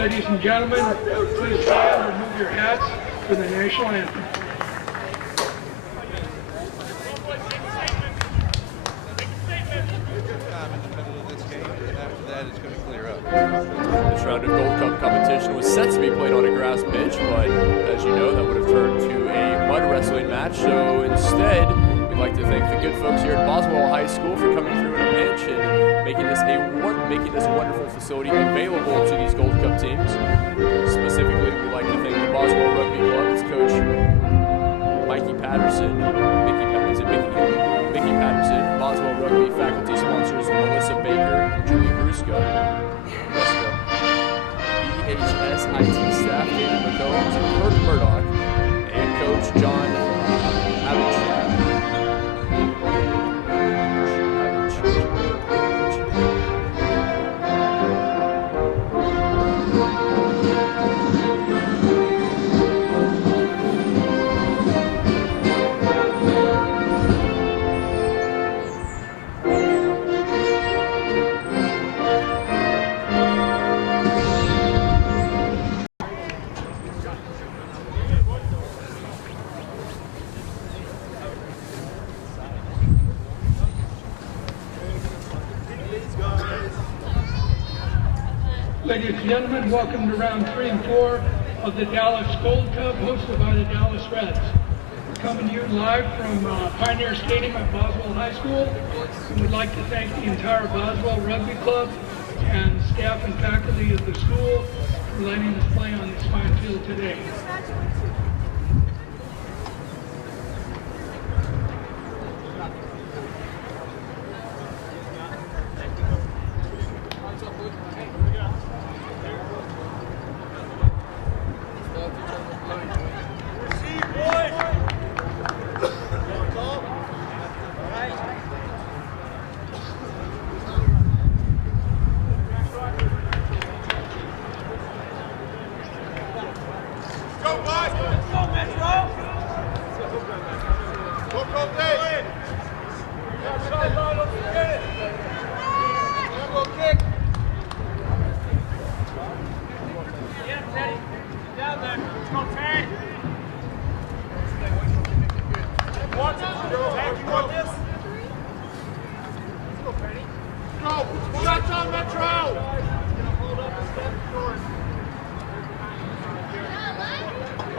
Ladies and gentlemen, please stand and remove your hats for the national anthem. This round of Gold Cup competition was set to be played on a grass pitch, but as you know, that would have turned to a mud wrestling match. So instead, we'd like to thank the good folks here at Boswell High School for coming through in a pinch and making this wonderful facility available to these Gold Cup teams. Specifically, we'd like to thank the Boswell Rugby Club, its coach Mickey Patterson, Boswell Rugby faculty sponsors Melissa Baker and Julie Gruska. BHS IT staff David McCombs and Kurt Murdoch, and Coach John Abich. Ladies and gentlemen, welcome to round 3 and 4 of the Dallas Gold Cup, hosted by the Dallas Reds. We're coming to you live from Pioneer Stadium at Boswell High School. We would like to thank the entire Boswell Rugby Club and staff and faculty of the school for letting us play on this fine field today.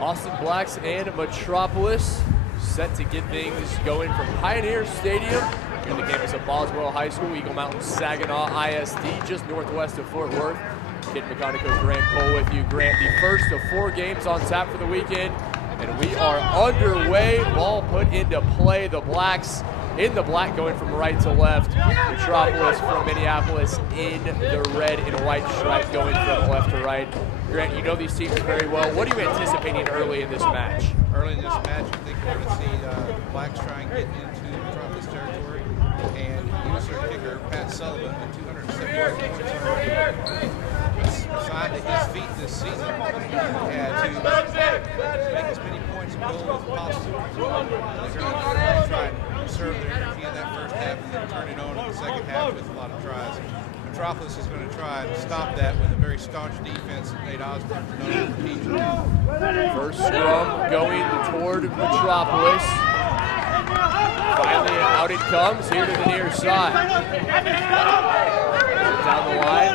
Austin Blacks and Metropolis set to get things going from Pioneer Stadium in the campus of Boswell High School, Eagle Mountain, Saginaw ISD, just northwest of Fort Worth. Kid Mechanico Grant Cole with you. Grant, the first of 4 games on tap for the weekend, and we are underway. Ball put into play. The Blacks in the black going from right to left. Metropolis from Minneapolis in the red and white stripe going from left to right. Grant, you know these teams very well. What are you anticipating early in this match? Early in this match, I think we're going to see the Blacks try and get into Metropolis territory and use their kicker, Pat Sullivan, the 271 points already signed to his feet this season. He had to make as many points and goals as possible. They're going to try and conserve their energy in that first half and then turn it on in the second half with a lot of tries. Metropolis is going to try and stop that with a very staunch defense that Nate Osborne is known to teach. First scrum going toward Metropolis. Finally, out it comes here to the near side. Down the line.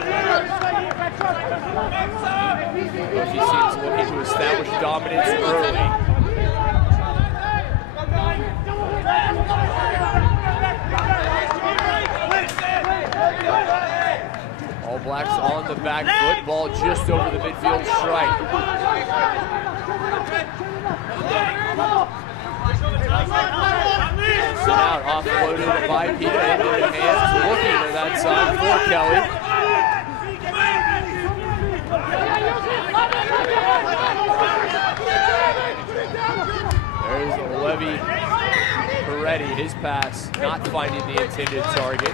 He seems looking to establish dominance early. All Blacks on the back foot, ball just over the midfield stripe. Sent out, offloaded by Pita into the hands, looking to that side for Kelly. There's Levy Peretti, his pass not finding the intended target.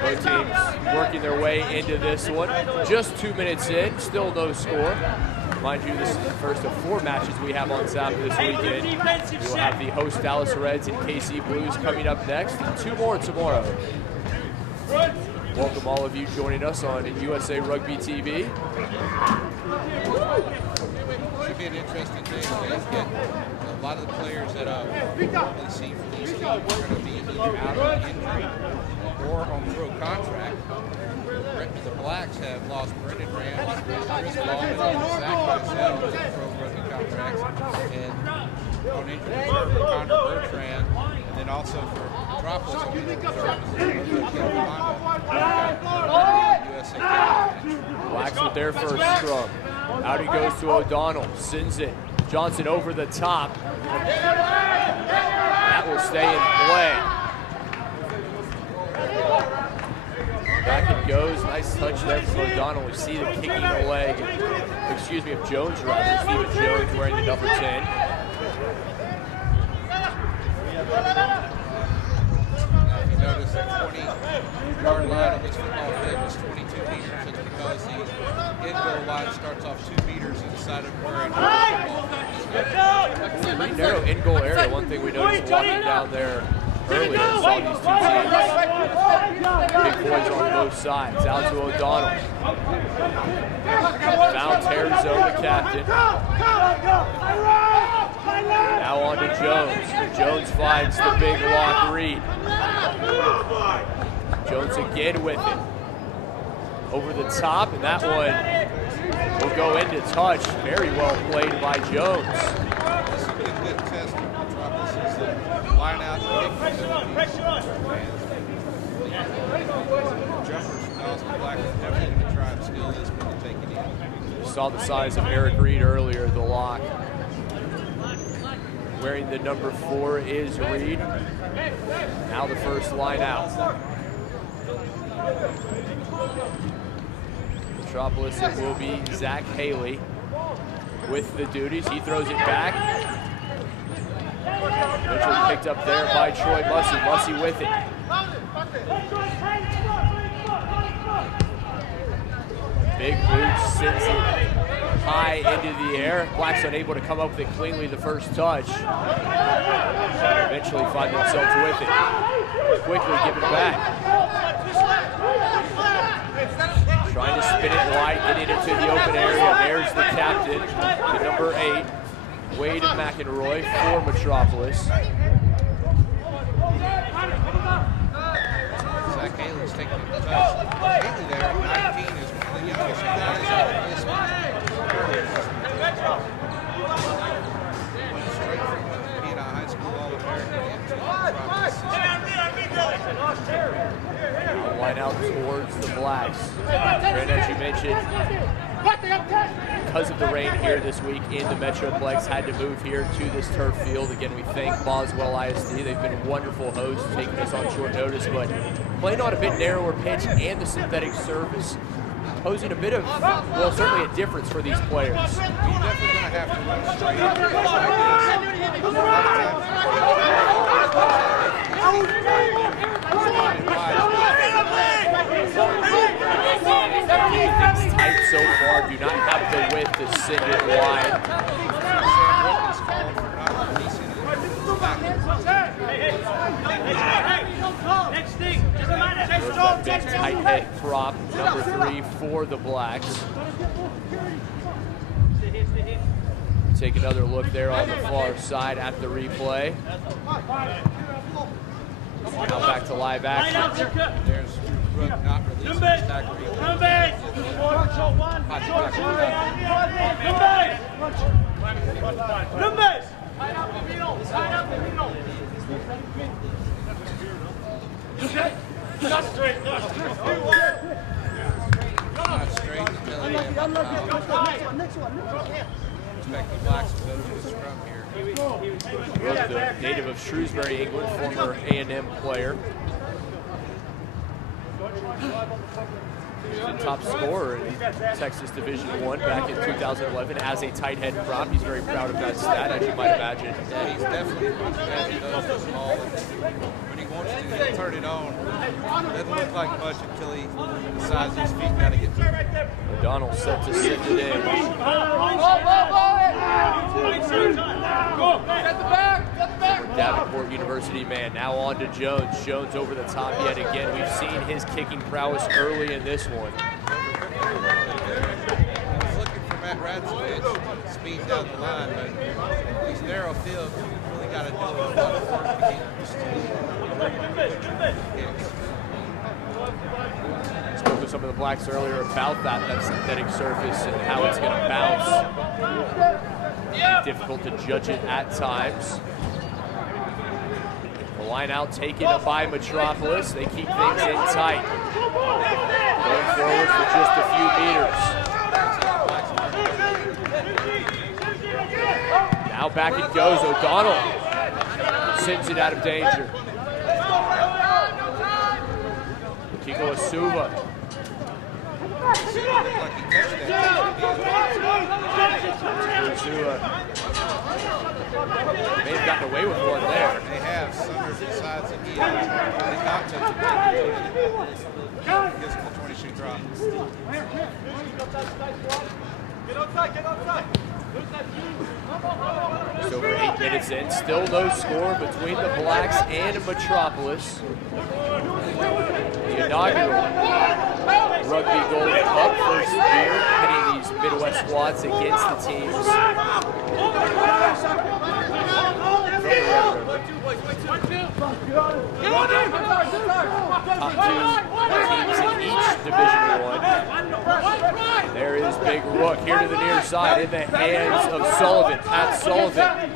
Both teams working their way into this one. Just 2 minutes in, still no score. Mind you, this is the first of 4 matches we have on tap this weekend. We will have the host Dallas Reds and KC Blues coming up next, and 2 more tomorrow. Welcome all of you joining us on USA Rugby TV. Should be an interesting day today. Get a lot of the players that we normally see for these teams are going to be either out on injury or on pro contract. The Blacks have lost Brendan Rams, Chris Ballman, and Zach Marcel to pro rugby contracts, and on injury reserve for Connor Bertrand, and then also for Metropolis on injury reserve USA. Blacks with their first scrum. Out he goes to O'Donnell, sends it. Johnson over the top. That will stay in play. Back it goes. Nice touch there from O'Donnell. We see the kicking the leg. Excuse me, of Jones rather. Stephen Jones wearing the number 10. If you notice, the 20-yard line on this football field is 22 meters. It's because the in-goal line starts off 2 meters inside of where a football field is. Pretty narrow in-goal area. One thing we noticed walking down there earlier, saw these two teams. Big boys on both sides. Out to O'Donnell. Found Arizona captain. Now on to Jones. Jones finds the big lock Reed. Jones again with it. Over the top, and that one will go into touch. Very well played by Jones. This will be a good test for Metropolis' line out and kicking ability. Jumpers from Dawson Black is definitely going to try and steal this one and take it in. You saw the size of Eric Reed earlier, the lock. Wearing the number 4 is Reed. Now the first line out. Metropolis, it will be Zach Haley with the duties. He throws it back. Eventually picked up there by Troy Mussey. Mussey with it. Big boot sends it high into the air. Blacks unable to come up with it cleanly the first touch. Eventually find themselves with it. Quickly give it back. Trying to spin it wide, getting it to the open area. There's the captain, the number 8, Wade McEnroy for Metropolis. Zach Haley's taking the touch. Haley there at 19 is one of the youngest guys out of this one. Went straight from being a high school All-American into Metropolis. Line out towards the Blacks. And as you mentioned, because of the rain here this week in the Metroplex, had to move here to this turf field. Again, we thank Boswell ISD. They've been wonderful hosts, taking us on short notice, but playing on a bit narrower pitch and the synthetic surface, posing a bit of, well, certainly a difference for these players. You're definitely going to have to run straight like Everything's tight so far. Do not have the width to send it wide. Big tight head prop, number 3 for the Blacks. Take another look there on the far side at the replay. Now back to live action. There's Brooke not releasing the stack reel. Not straight until he expect the Blacks to go to the scrum here. Brooke, the native of Shrewsbury, England, former A&M player. He was the top scorer in Texas Division I back in 2011 as a tight head prop. He's very proud of that stat, as you might imagine. Yeah, he's definitely one that he knows the ball. When he wants to, he'll turn it on. Doesn't look like much until he decides his feet got to get to it. O'Donnell set to send it in. Go! Get the back! Davenport University man. Now on to Jones. Jones over the top yet again. We've seen his kicking prowess early in this one. I was looking for Matt Ratzowitz speed down the line, but these narrow fields, you really got to do a lot of work to get used to kicks. Spoke with some of the Blacks earlier about that synthetic surface and how it's going to bounce. Difficult to judge it at times. The line out taken by Metropolis. They keep things in tight. Going forward for just a few meters. Now back it goes. O'Donnell sends it out of danger. Kiko Asuva. May have gotten away with one there. They have. Summers decides that he did not touch it. Gives him the 20-shoot drop. Get outside. Just over 8 minutes in. Still no score between the Blacks and Metropolis. The inaugural Rugby Gold Cup first year, pitting these Midwest squads against the teams top 2 teams in each Division 1. There is Big Rook here to the near side in the hands of Sullivan. Pat Sullivan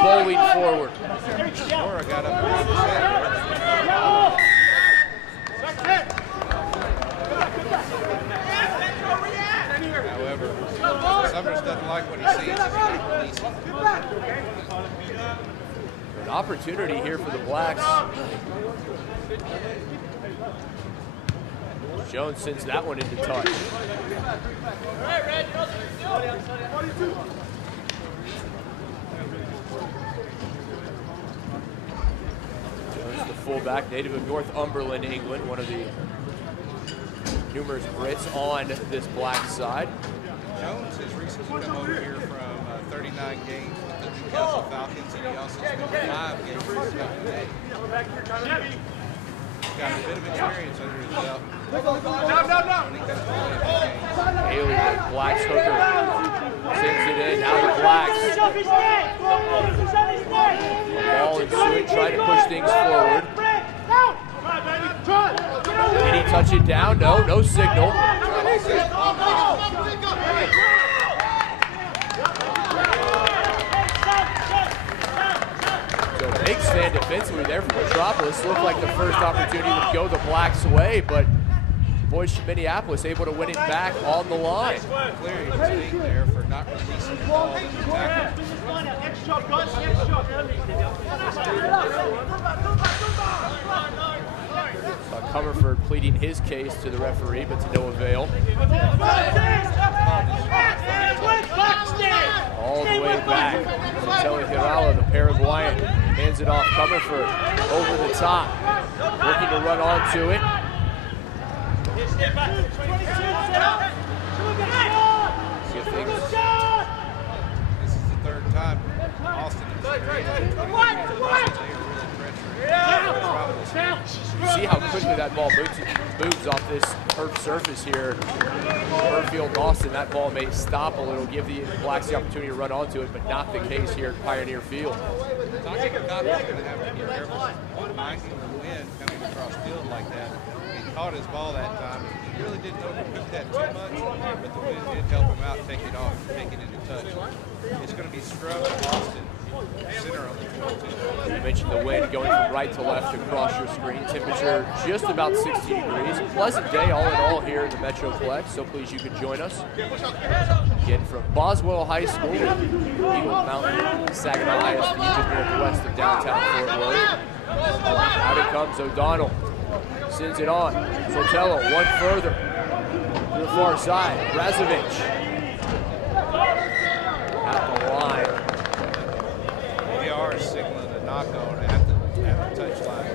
bowling forward. Laura got up and his head. However, Summers doesn't like what he sees. An opportunity here for the Blacks. Jones sends that one into touch. Jones, the fullback, native of Northumberland, England, one of the numerous Brits on this Black side. Jones has recently come over here from 39 games with the Newcastle Falcons, and he also spent 5 games with Scotland Bay. He's got a bit of experience under his belt. Haley, the Blacks hooker, sends it in. Now the Blacks. The ball in suit, trying to push things forward. Can he touch it down? No signal. So big stand defensively there for Metropolis. Looked like the first opportunity would go the Blacks' way, but boys from Minneapolis able to win it back on the line. Cleary was being there for not releasing the ball in the tackle. Comerford pleading his case to the referee, but to no avail. All the way back. Telly Hirala, the Paraguayan, hands it off. Comerford over the top, looking to run onto it. This is the third time Austin You see how quickly that ball moves off this turf surface here. Burfield and Austin, that ball may stop a little, give the Blacks the opportunity to run onto it, but not the case here at Pioneer Field. Tommy McConnell's going to have to be careful minding the wind coming across field like that. He caught his ball that time. He really didn't overcook that too much, but the wind did help him out take it off and take it into touch. It's going to be scrub Austin, center on the 22. You mentioned the wind going from right to left across your screen. Temperature just about 60 degrees. Pleasant day all in all here in the Metroplex, so please you could join us. Again, from Boswell High School, Eagle Mountain, Saginaw ISD, just northwest of downtown Fort Worth. Out it comes O'Donnell. Sends it on. Sotelo, one further. To the far side. Razovich. At the line. They are signaling a knock-on at the touchline.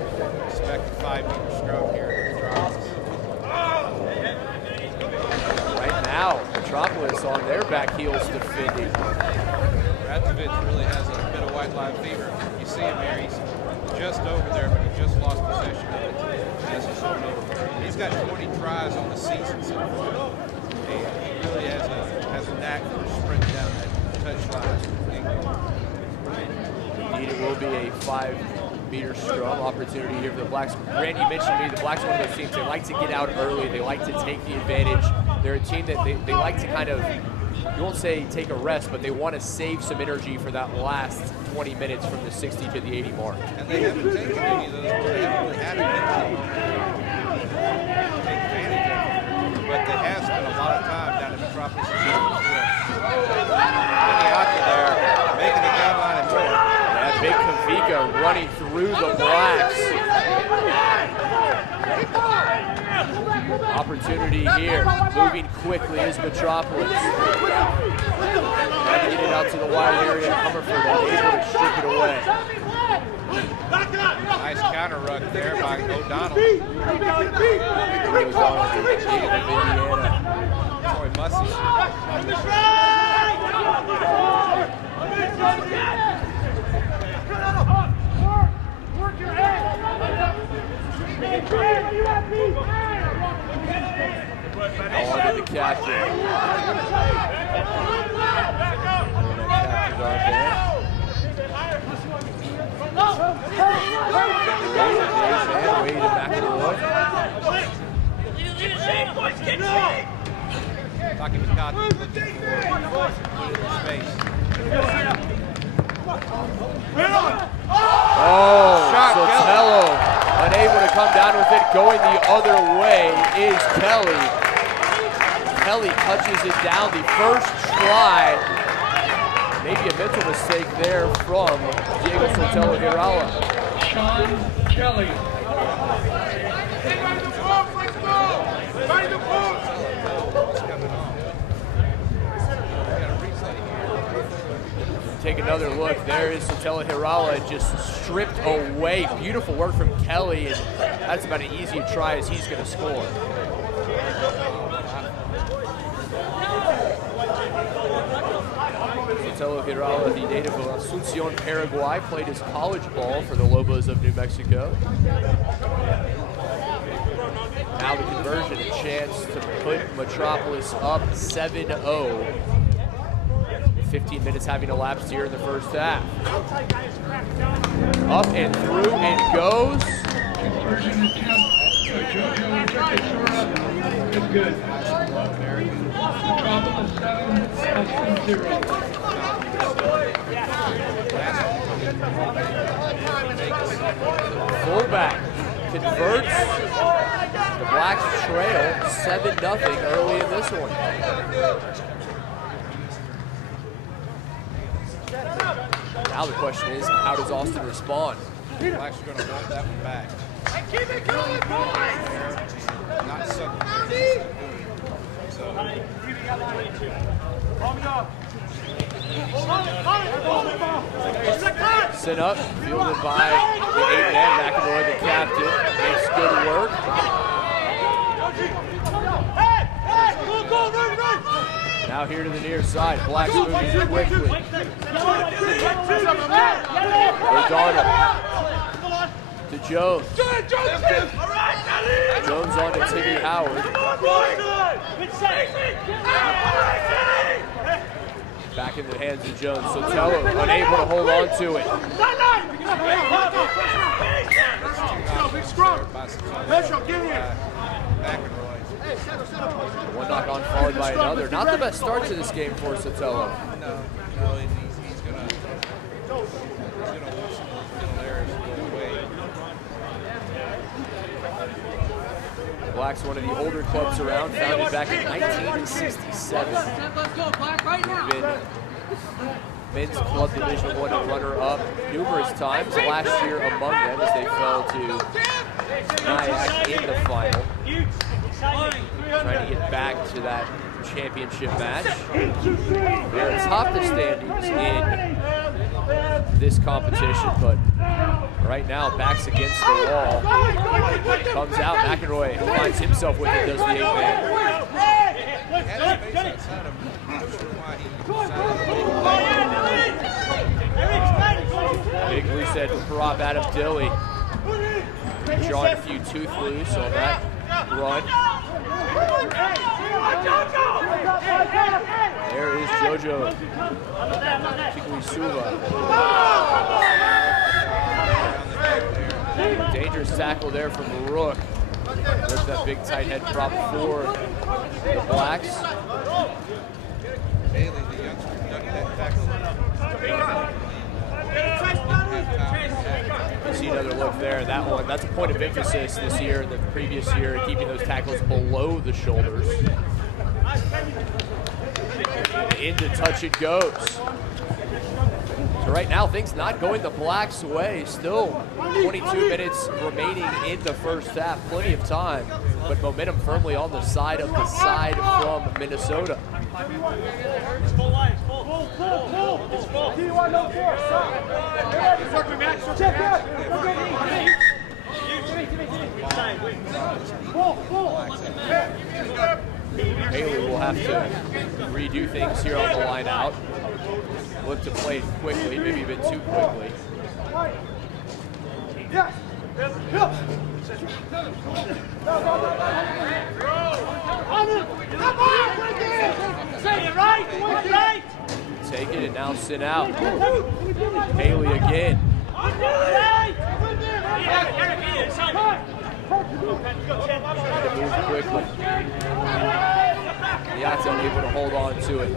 Expect a 5-meter scrum here. Right now, Metropolis on their back heels defending. Ratovich really has a bit of white line fever. You see him here, he's just over there, but he just lost possession of it. As he's going over. He's got 20 tries on the season so far. And he really has a knack for sprinting down that touchline. Indeed, it will be a 5-meter scrum opportunity here for the Blacks. Grant, you mentioned to me, the Blacks are one of those teams, they like to get out early, they like to take the advantage. They're a team that they like to kind of, you won't say take a rest, but they want to save some energy for that last 20 minutes from the 60 to the 80 mark. And they haven't taken any of those, they haven't really had a mentality to take advantage of it. But they have spent a lot of time down in Metropolis Rugby. Benny Hockey there, making the game line and more. That big Kavika running through the Blacks. Opportunity here, moving quickly is Metropolis. Trying to get it out to the wide area, Hummerford able to strip it away. Nice counter ruck there by O'Donnell. Goes on to the native of Indiana. Troy Mussey. Work your head. Now on to the captain. Way to back to the wood. Talking to Cotton, looking for put it in space. Oh, Sotelo unable to come down with it. Going the other way is Kelly. Kelly touches it down the first try. Maybe a mental mistake there from Diego Sotelo Hirala. Sean Kelly. Take another look. There is Sotelo Hirala just stripped away. Beautiful work from Kelly, and that's about as easy a try as he's going to score. Sotelo Hirala, the native of Asuncion, Paraguay, played his college ball for the Lobos of New Mexico. Now the conversion, a chance to put Metropolis up 7-0. 15 minutes having elapsed here in the first half. Up and through it goes. Conversion attempt. JoJo took it short up. Good, good. Metropolis 7, Austin 0. Fullback converts. The Blacks trail 7-0 early in this one. Now the question is, how does Austin respond? The Blacks are going to want that one back. Keep it going, boys! Not something. So, Sent up, fielded by the 8-man, McEnroy, the captain, makes good work. Now here to the near side, Blacks moving quickly. O'Donnell to Jones. Jones on to Timmy Howard. Back in the hands of Jones. Sotelo unable to hold on to it. One knock on followed by another. Not the best start to this game for Sotelo. no, he's going to want some of those middle errors to go away. Blacks, one of the older clubs around, founded back in 1967. Let's go, Black, right now. Been men's club Division I runner-up numerous times. Last year among them as they fell to Nyack in the final. Trying to get back to that championship match. They're atop the standings in this competition, but right now backs against the wall. Comes out, McEnroy finds himself with it, does the 8-man. Big loose edge prop out of Dilly. Drawing a few tooth loose on that run. There is Jojo Chikuisuva. Dangerous tackle there from Rook. There's that big tight head prop for the Blacks. Bailey, the youngster, done that tackle. You see another look there. That one, that's a point of emphasis this year and the previous year, keeping those tackles below the shoulders. Into touch it goes. So right now, things not going the Blacks' way. Still 22 minutes remaining in the first half. Plenty of time, but momentum firmly on the side of from Minnesota. It's full line. It's full. It's full. Haley will have to redo things here on the line out. Look to play quickly, maybe a bit too quickly. Take it and now sit out. Haley again. To move quickly. Yacht's unable to hold on to it.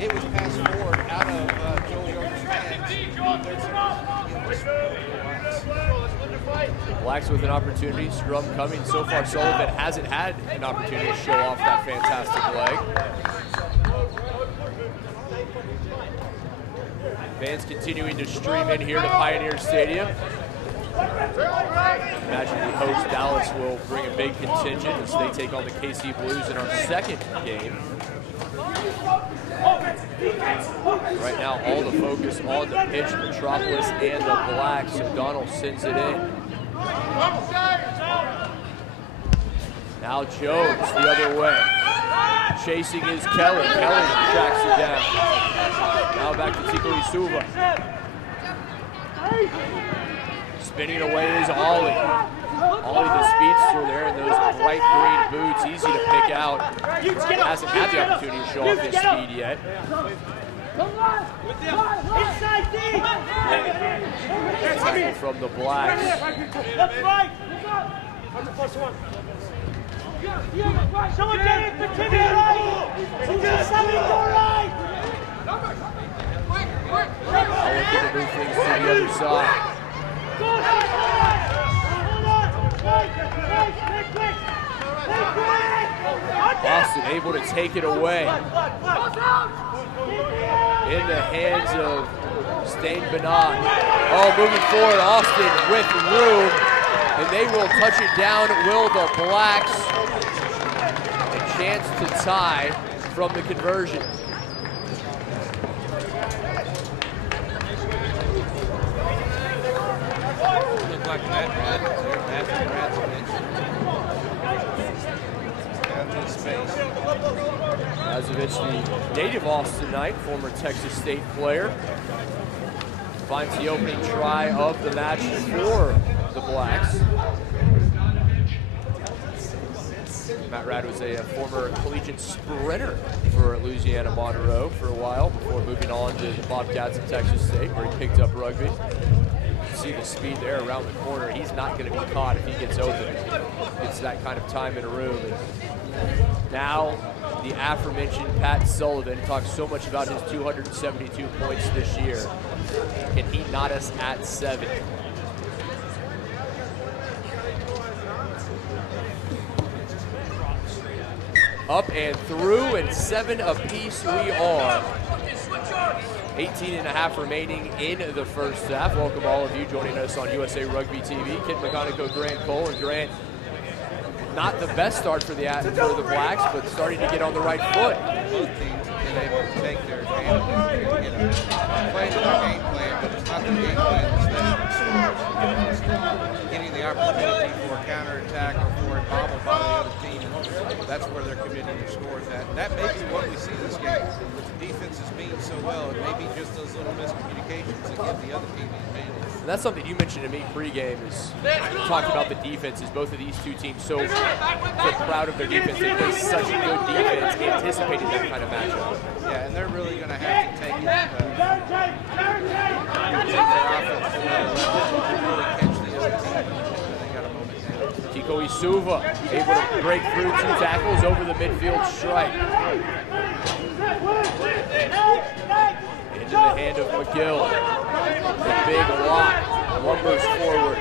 It was passed forward out of Joel York's hands. Blacks with an opportunity, scrum coming. So far, Sullivan hasn't had an opportunity to show off that fantastic leg. Fans continuing to stream in here to Pioneer Stadium. Imagine the host Dallas will bring a big contingent as they take on the KC Blues in our second game. Right now, all the focus on the pitch, Metropolis and the Blacks. So Donald sends it in. Now Jones the other way. Chasing is Kelly. Kelly tracks it down. Now back to Chikuisuva. Spinning away is Ollie. Ollie the speedster there in those bright green boots. Easy to pick out. Hasn't had the opportunity to show off his speed yet. Tackle from the Blacks. Someone get it for Timmy right! Looking to move things to the other side. Austin able to take it away. In the hands of Stain Bernard. Oh, moving forward, Austin with room. And they will touch it down. Will the Blacks? A chance to tie from the conversion. Looked like Matt down to his face. Razovich, the native Austinite, former Texas State player, finds the opening try of the match for the Blacks. Matt Rad was a former collegiate sprinter for Louisiana Monroe for a while before moving on to the Bobcats of Texas State, where he picked up rugby. You see the speed there around the corner. He's not going to be caught if he gets open. It's that kind of time in a room. And now the aforementioned Pat Sullivan talks so much about his 272 points this year. Can he knot us at 7? Up and through, and 7 apiece we are. 18 and a half remaining in the first half. Welcome all of you joining us on USA Rugby TV. Kid McGonico, Grant Cole, and Grant, not the best start for the Blacks, but starting to get on the right foot. Both teams have been able to take their advantage, play their game plan, but it's not the game plan that's getting the opportunity for a counterattack or for a bobble by the other team. that's where they're committing their scores at. That may be what we see this game. With the defenses being so well, it may be just those little miscommunications that give the other team the advantage. And that's something you mentioned to me pregame is talking about the defenses. Both of these two teams so proud of their defense. They play such a good defense, anticipating that kind of matchup. Yeah, and they're really going to have to take their offense to another level and really catch the other team when they got a moment down. Kiko Isuva able to break through 2 tackles over the midfield stripe. Into the hand of McGill. The big lock lumbers forward.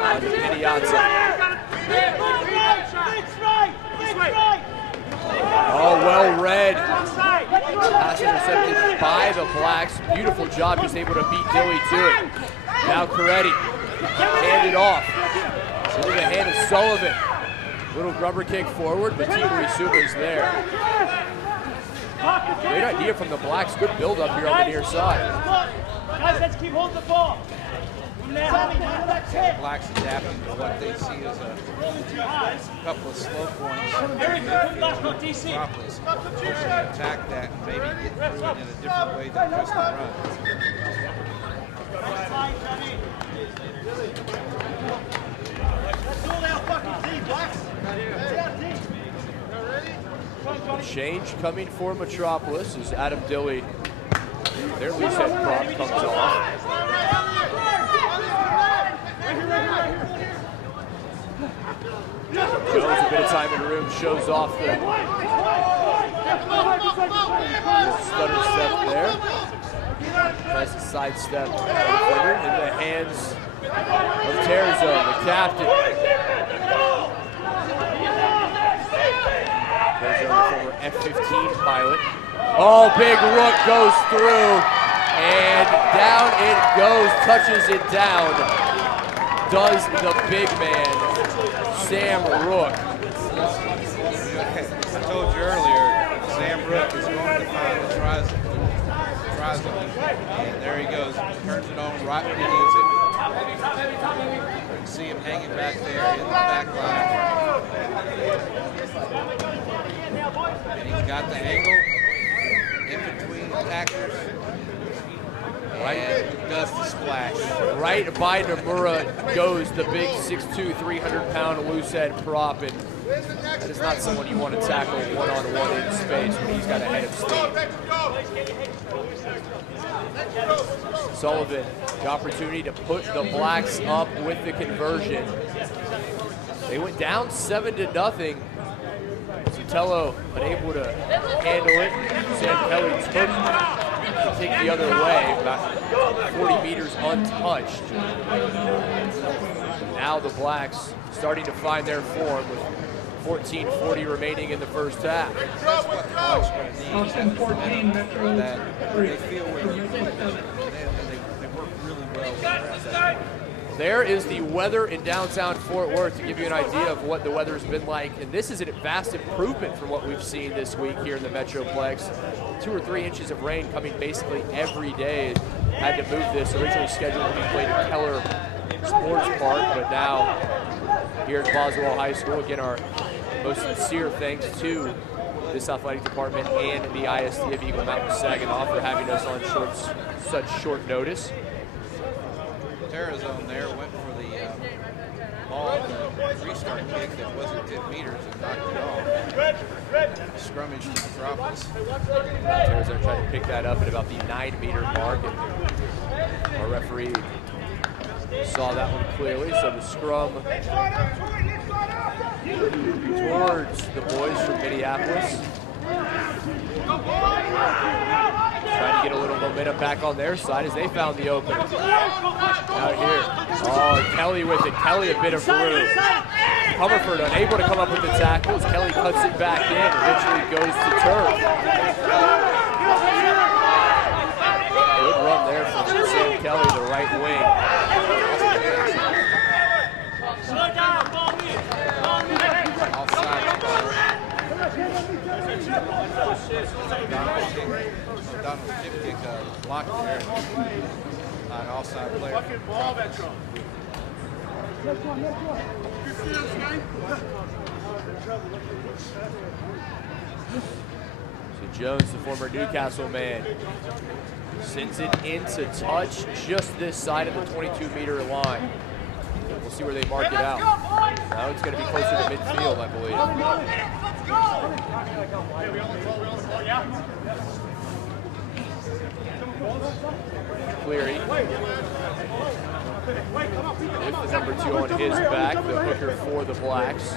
Under Piniazza. Oh, well read. Pass intercepted by the Blacks. Beautiful job, just able to beat Dilly to it. Now Coretti, handed off. Into the hand of Sullivan. Little rubber kick forward, but Kiko Isuva is there. Great idea from the Blacks. Good build up here on the near side. Guys, let's keep holding the ball. The Blacks adapting to what they see as a couple of slow points. Metropolis hoping to attack that and maybe get through it in a different way than just the run. Change coming for Metropolis as Adam Dilly, their loose head prop, comes off. Jones, a bit of time in the room, shows off the stutter step there. Tries to sidestep into the hands of Terzo, the captain. Terzo, the former F-15 pilot. Oh, big rook goes through, and down it goes, touches it down. Does the big man, Sam Rook. I told you earlier, Sam Rook is going to find the tries and there he goes. Turns it on right when he needs it. You can see him hanging back there in the back line. And he's got the angle in between the tacklers. And does the splash. Right by Nomura goes the big 6'2", 300-pound loose head prop, and that is not someone you want to tackle one-on-one in space when he's got a head of steam. Sullivan, the opportunity to put the Blacks up with the conversion. They went down 7-0. Sotelo unable to handle it. Sam Kelly took to take the other way, about 40 meters untouched. Now the Blacks starting to find their form with 14:40 remaining in the first half. Austin 14, Metro That 3. they feel when you put them in, they work really well with that. There is the weather in downtown Fort Worth to give you an idea of what the weather's been like. And this is a vast improvement from what we've seen this week here in the Metroplex. 2 or 3 inches of rain coming basically every day. Had to move this, originally scheduled to be played at Keller Sports Park, but now here at Boswell High School, again, our most sincere thanks to this athletic department and the ISD of Eagle Mountain Saginaw for having us on such short notice. Terrazone there went for the ball, the restart kick that wasn't 10 meters and knocked it off. Scrummage to Metropolis. Terrazone tried to pick that up at about the 9-meter mark, and our referee saw that one clearly. So the scrum towards the boys from Minneapolis. Trying to get a little momentum back on their side as they found the open. Out here. Oh, Kelly with it. Kelly a bit of room. Comerford unable to come up with the tackles. Kelly cuts it back in. Eventually goes to turf. Good run there from Sam Kelly, the right wing. Donald chip kick blocked there. An offside player. So Jones, the former Newcastle man, sends it into touch just this side of the 22-meter line. We'll see where they mark it out. Now it's going to be closer to midfield, I believe. Cleary with the number 2 on his back, the hooker for the Blacks.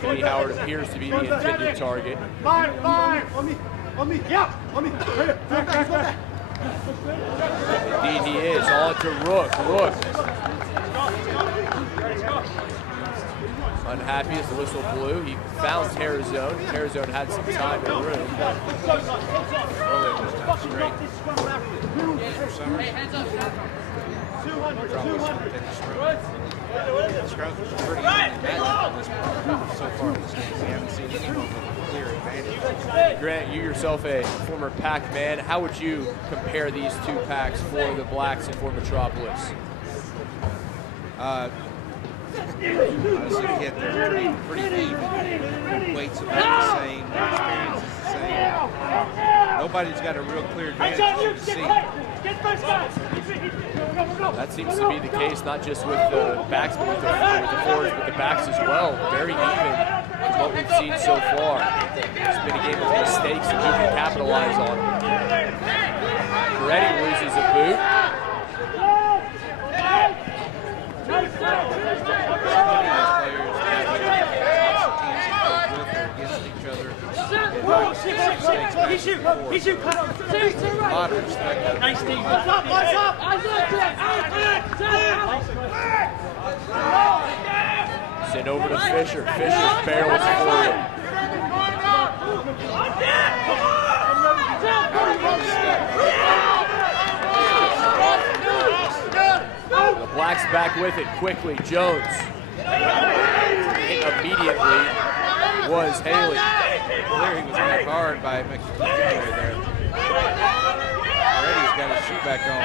Kenny Howard appears to be the intended target. Indeed he is, on to Rook. Rook. Unhappy as the whistle blew. He found Terrazone. Terrazone had some time in room. Scrubs pretty imaginative so far this game. We haven't seen anyone with a clear advantage. Grant, you yourself a former Pac man. How would you compare these two packs for the Blacks and for Metropolis? Honestly, they're pretty even. Weights about the same. Their experience is the same. Nobody's got a real clear advantage, as you can see. That seems to be the case, not just with the backs, but with the forwards, but the backs as well. Very even from what we've seen so far. It's been a game of mistakes and who can capitalize on them. Peretti loses a boot. Nice team. Send over to Fisher. Fisher barrels forward. The Blacks back with it quickly. Jones. Hit immediately was Haley. Cleary was hit hard by McIntyre there. Already he's got his shoe back on.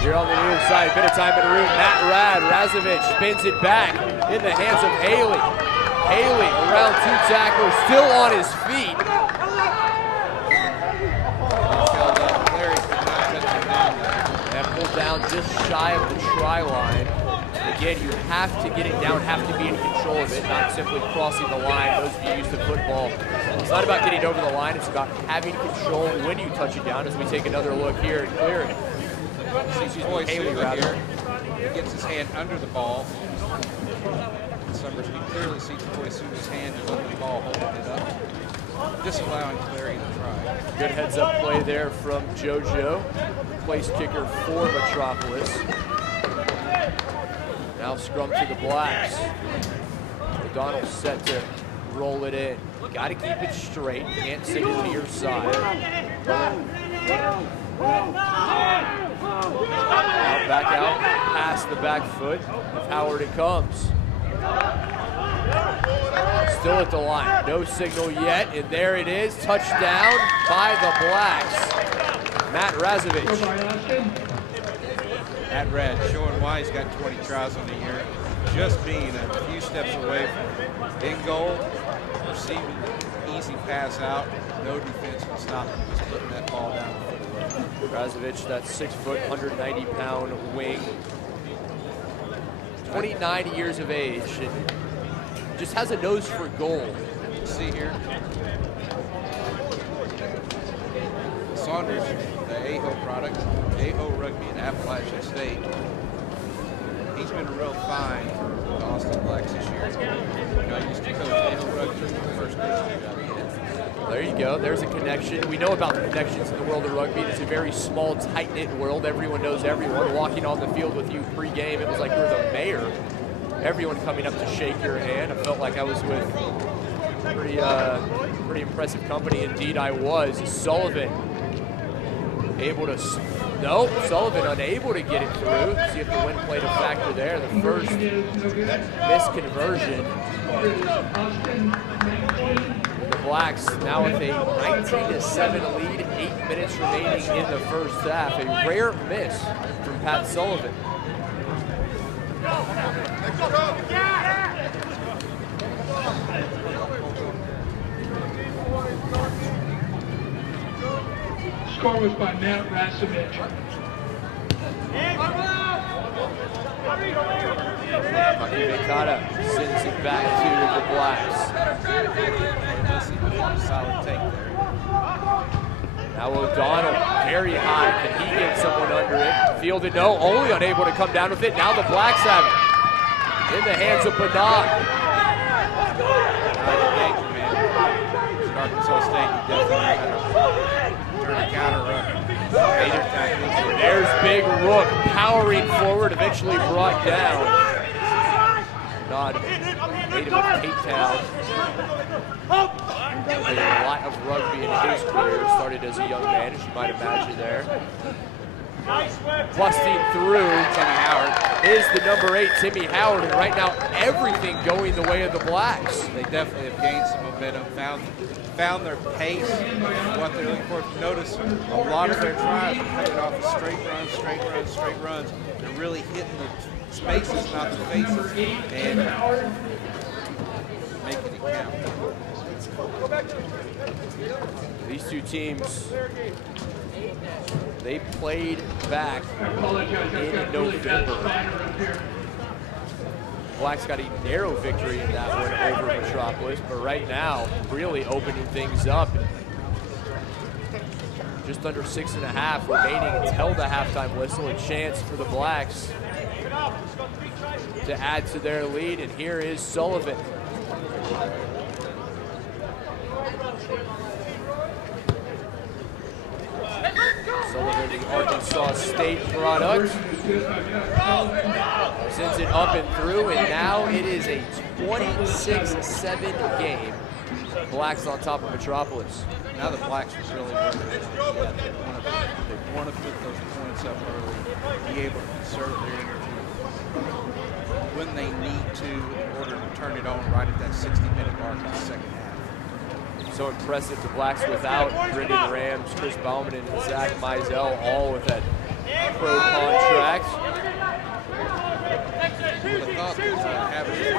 Here on the near side, bit of time in the room. Matt Razovic spins it back in the hands of Haley. Haley around 2 tacklers, still on his feet. Cleary could not touch him down there. And pulled down just shy of the try line. Again, you have to get it down, have to be in control of it, not simply crossing the line. Those of you used to football, it's not about getting over the line, it's about having control when you touch it down. As we take another look here at Cleary. Haley rather. He gets his hand under the ball. Summers, we clearly see Koisu's hand is under the ball, holding it up, disallowing Cleary to try. Good heads-up play there from JoJo, place kicker for Metropolis. Now scrum to the Blacks. O'Donnell set to roll it in. Got to keep it straight. Can't send it to your side. Now back out, past the back foot of Howard it comes. Still at the line, no signal yet, and there it is. Touchdown by the Blacks. Matt Razovic. Matt Rad showing why he's got 20 tries on the year. Just being a few steps away from in goal, receiving easy pass out, no defense can stop him, just putting that ball down the foot. Razovic, that 6 foot, 190-pound wing. 29 years of age and just has a nose for goal. See here. Saunders, the AHO product, AHO Rugby in Appalachian State. He's been a real find for the Austin Blacks this year. I used to coach AHO Rugby the first coaching job he had. There you go. There's a connection. We know about the connections in the world of rugby. It's a very small, tight-knit world. Everyone knows everyone. Walking on the field with you pre-game, it was like you were the mayor. Everyone coming up to shake your hand. I felt like I was with pretty impressive company. Indeed, I was. Sullivan able to, nope, Sullivan unable to get it through. See if the wind played a factor there. The first missed conversion. The Blacks now with a 19-7 lead, 8 minutes remaining in the first half. A rare miss from Pat Sullivan. Score was by Matt Rasovich. Makata sends it back to the Blacks. Solid take there. Now O'Donnell, very high. Can he get someone under it? Fielded, no, only unable to come down with it. Now the Blacks have it. In the hands of Bernard. Danger, man. Arkansas State definitely turn a counter up. There's Big Rook powering forward, eventually brought down. Nod, native of Cape Town. Played a lot of rugby in his career. Started as a young man, as you might imagine there. Busting through, Timmy Howard, is the number 8, Timmy Howard. And right now, everything going the way of the Blacks. They definitely have gained some momentum, found their pace, what they're looking for. Notice a lot of their tries are coming off of straight runs. They're really hitting the spaces, not the faces, and making it count. These two teams, they played back in November. Blacks got a narrow victory in that one over Metropolis, but right now, really opening things up. Just under 6.5 remaining until the halftime whistle. A chance for the Blacks to add to their lead, and here is Sullivan. Sullivan, the Arkansas State product. Sends it up and through, and now it is a 26-7 game. Blacks on top of Metropolis. Now the Blacks are really motivated. They want to put those points up early, be able to conserve their energy when they need to in order to turn it on right at that 60-minute mark in the second half. So impressive, the Blacks without Brendan Rams, Chris Bauman, and Zach Mizell, all with that pro contract. I would have thought that having your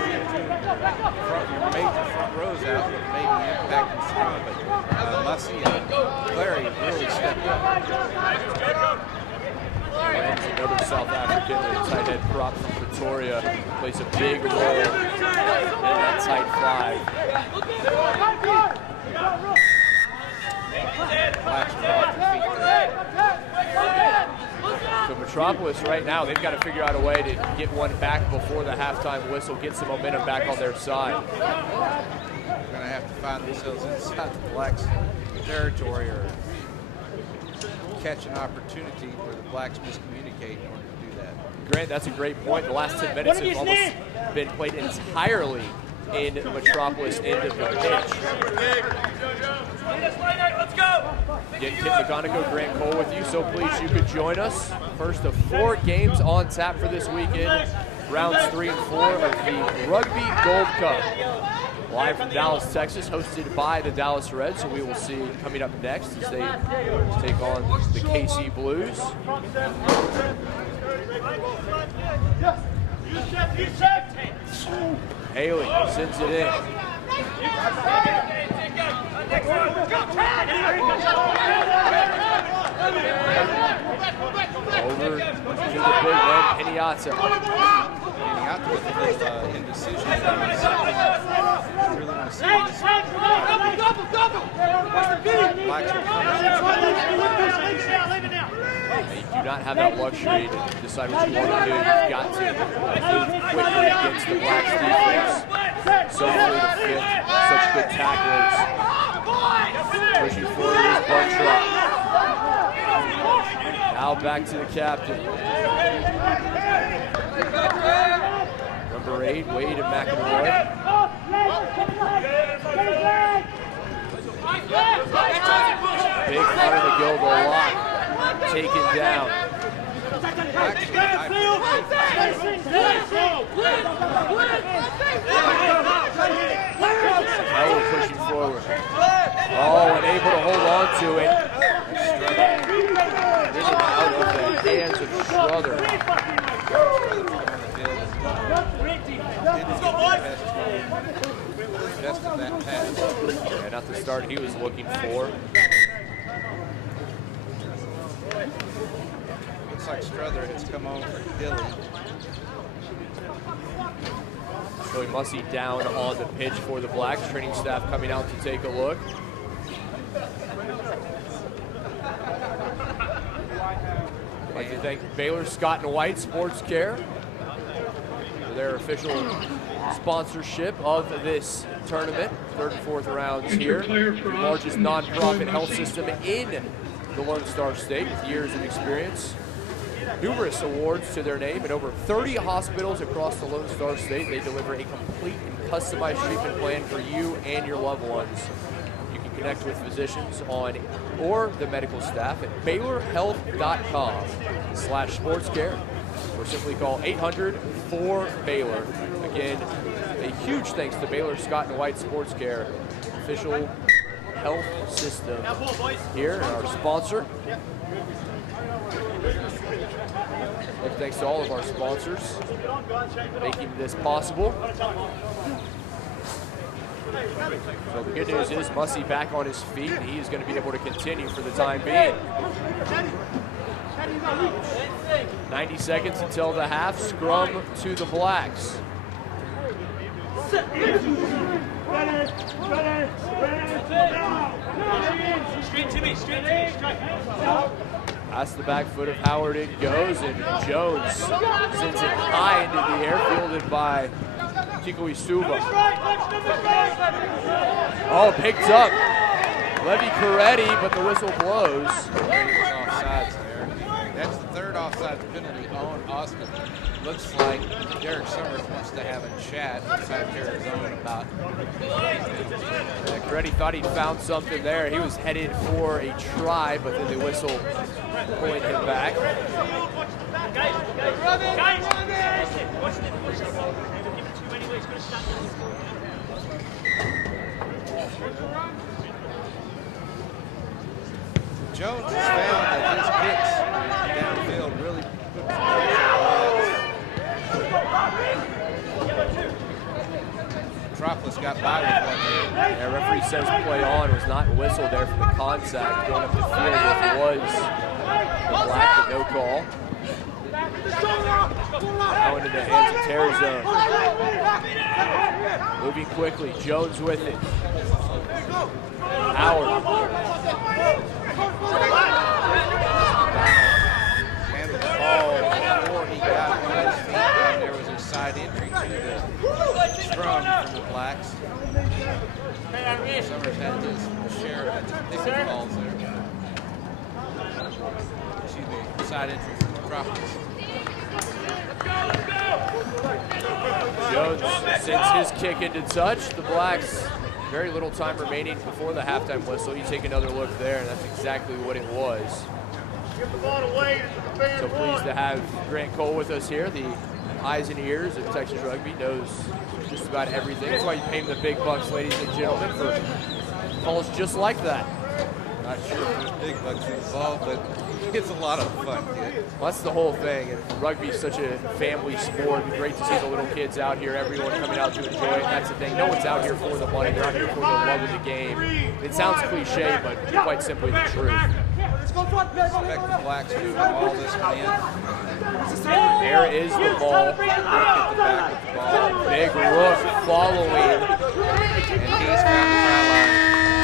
major front rows out would maybe impact the scrum, but Massey and Clary really stepped up. Rams, another South African, the tight head prop from Pretoria, plays a big role in that tight five. Blacks are off their feet. So Metropolis right now, they've got to figure out a way to get one back before the halftime whistle, get some momentum back on their side. They're going to have to find themselves inside the Blacks territory or catch an opportunity where the Blacks miscommunicate in order to do that. Grant, that's a great point. The last 10 minutes have almost been played entirely in Metropolis end of the pitch. Let's go! Get Kip McGonigal, Grant Cole with you, so pleased you could join us. First of 4 games on tap for this weekend, rounds 3 and 4 of the Rugby Gold Cup. Live from Dallas, Texas, hosted by the Dallas Reds, so we will see coming up next as they take on the KC Blues. Haley sends it in. Over to the big man, Piniata. Piniata with a little indecision. I really want to see this. Blacks You do not have that luxury to decide what you want to do. You've got to move quickly against the Blacks defense. So fleet of fifth, such good tacklers. Pushing forward is Buntrop. Now back to the captain. Number 8, Wade and McEnroy. Big Hunter McGill, the lock, taken down. Heller pushing forward. Oh, and able to hold on to it. In and out of the hands of Struther. Best of that pass. Yeah, not the start he was looking for. Looks like Struther has come on for Dilly. Joey Mussey down on the pitch for the Blacks. Training staff coming out to take a look. I'd like to thank Baylor Scott and White Sports Care for their official sponsorship of this tournament. Third and fourth rounds here. The largest nonprofit health system in the Lone Star State with years of experience. Numerous awards to their name and over 30 hospitals across the Lone Star State. They deliver a complete and customized treatment plan for you and your loved ones. You can connect with physicians or the medical staff at BaylorHealth.com/sportscare or simply call 800-4-BAYLOR. Again, a huge thanks to Baylor Scott and White Sports Care, official health system here, and our sponsor. Big thanks to all of our sponsors making this possible. So the good news is Mussey back on his feet, and he is going to be able to continue for the time being. 90 seconds until the half. Scrum to the Blacks. Past the back foot of Howard it goes, and Jones sends it high into the air, fielded by Kiko Isuba. Oh, picked up. Levy Coretti, but the whistle blows. Offsides there. That's the third offsides penalty on Austin. Looks like Derek Summers wants to have a chat inside Arizona about. Coretti thought he'd found something there. He was headed for a try, but then the whistle pulling him back. Jones has found that his kicks downfield really put pressure on. Metropolis got by with one here. Yeah, referee says play on. Was not whistled there for the contact going up the field. It was the Black, but no call. Now into the hands of Terrazone. Moving quickly, Jones with it. Howard. And the ball before he got on his feet, and there was a side entry to the scrum from the Blacks. Summers had his share of picking balls there. Excuse me, side entry from Metropolis. Jones sends his kick into touch. The Blacks, very little time remaining before the halftime whistle. You take another look there, and that's exactly what it was. So pleased to have Grant Cole with us here, the eyes and ears of Texas Rugby, knows just about everything. That's why you pay him the big bucks, ladies and gentlemen, for calls just like that. Not sure if there's big bucks involved, but it's a lot of fun, kid. Well, that's the whole thing, and rugby is such a family sport. It'd be great to see the little kids out here, everyone coming out to enjoy it. That's the thing. No one's out here for the money. They're out here for the love of the game. It sounds cliche, but quite simply the truth. Expect the Blacks to do all this man. There is the ball. Look at the back of the ball. Big Rook following. And he's found the try line.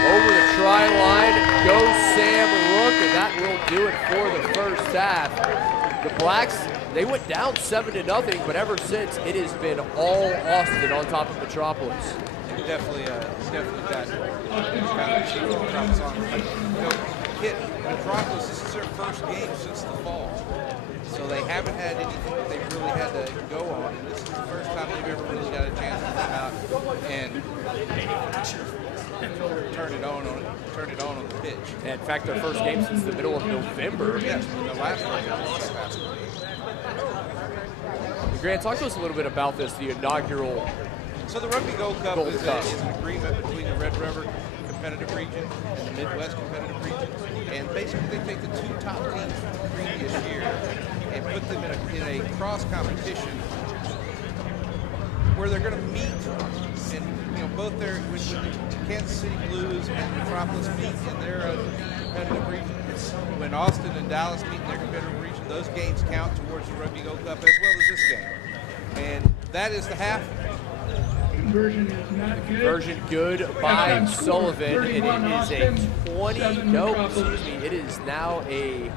Over the try line goes Sam Rook, and that will do it for the first half. The Blacks, they went down 7-0, but ever since, it has been all Austin on top of Metropolis. Definitely got Metropolis on. Hit Metropolis, this is their first game since the fall. So they haven't had anything that they really had to go on, and this is the first time they've ever really got a chance to come out and turn it on the pitch. And in fact, their first game since the middle of November. Yes, the last one they lost last week. Grant, talk to us a little bit about this, the inaugural So the Rugby Gold Cup, Gold Cup. is an agreement between the Red River competitive region and the Midwest competitive region. And basically they take the 2 top teams from the previous year and put them in a cross competition where they're going to meet. And both their when the Kansas City Blues and Metropolis meet in their competitive region. When Austin and Dallas meet in their competitive region, those games count towards the Rugby Gold Cup as well as this game. And that is the half. Conversion is not good. Conversion good by Halftime score, Sullivan, and 31 it is Austin, a 20, 7 no, Metropolis. excuse me, it is now a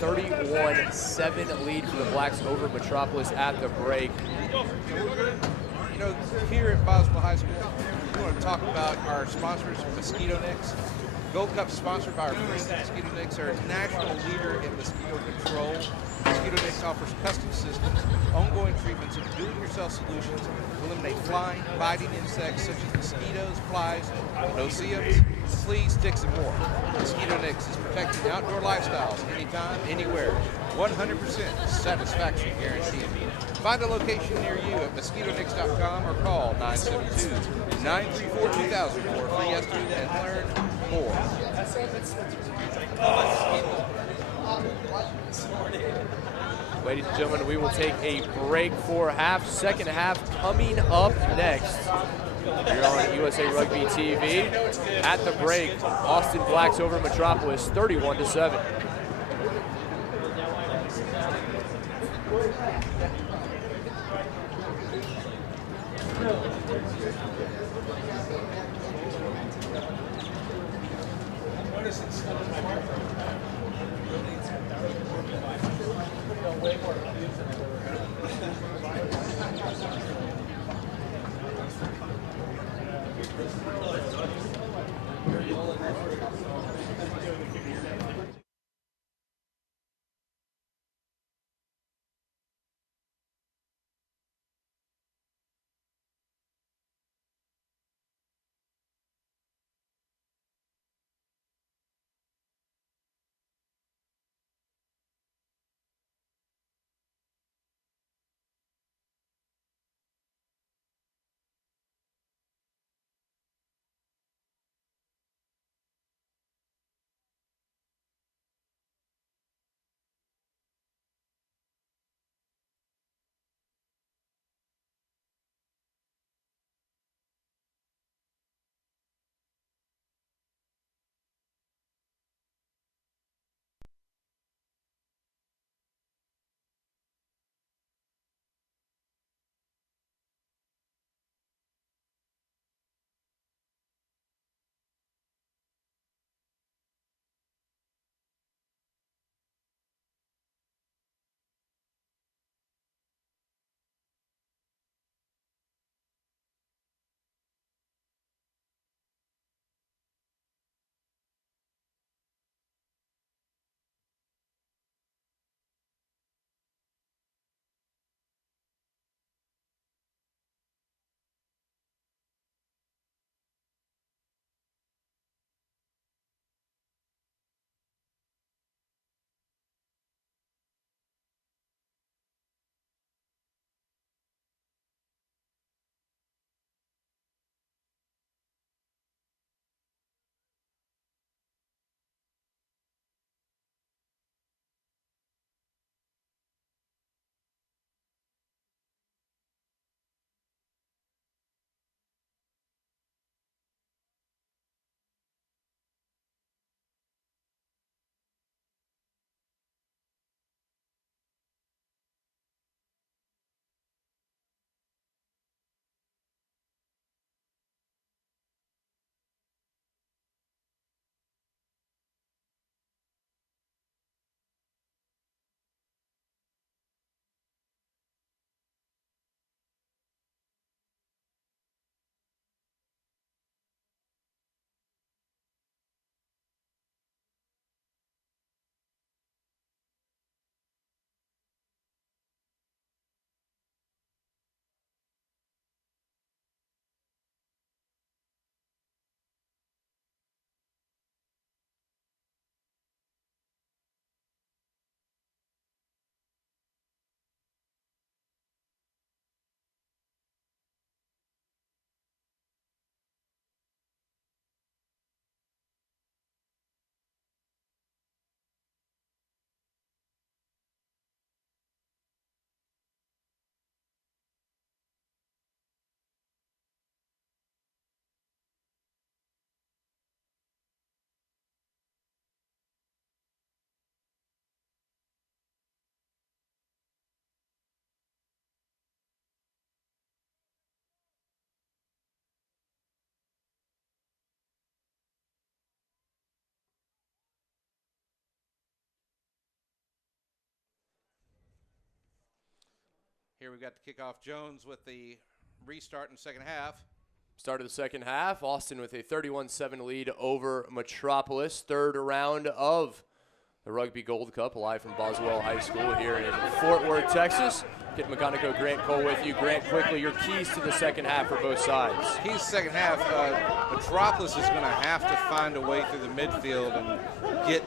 31-7 lead for the Blacks over Metropolis at the break. Here at Boswell High School, we want to talk about our sponsors, Mosquito Nix. Gold Cup sponsored by our friends at Mosquito Nix. They're a national leader in mosquito control. Mosquito Nix offers custom systems, ongoing treatments, and do-it-yourself solutions to eliminate flying, biting insects such as mosquitoes, flies, no-see-ums, fleas, ticks, and more. Mosquito Nix is protecting outdoor lifestyles anytime, anywhere. 100% satisfaction guaranteed. Find a location near you at mosquitonix.com or call 972-934-2000 for a free estimate and learn more. Ladies and gentlemen, we will take a break for second half coming up next. You're on USA Rugby TV. At the break, Austin Blacks over Metropolis, 31-7. Here we've got the kickoff. Jones with the restart in the second half. Start of the second half, Austin with a 31-7 lead over Metropolis. Third round of the Rugby Gold Cup, live from Boswell High School here in Fort Worth, Texas. Get McConaughey, Grant Cole with you. Grant, quickly, your keys to the second half for both sides. Keys to the second half, Metropolis is going to have to find a way through the midfield and get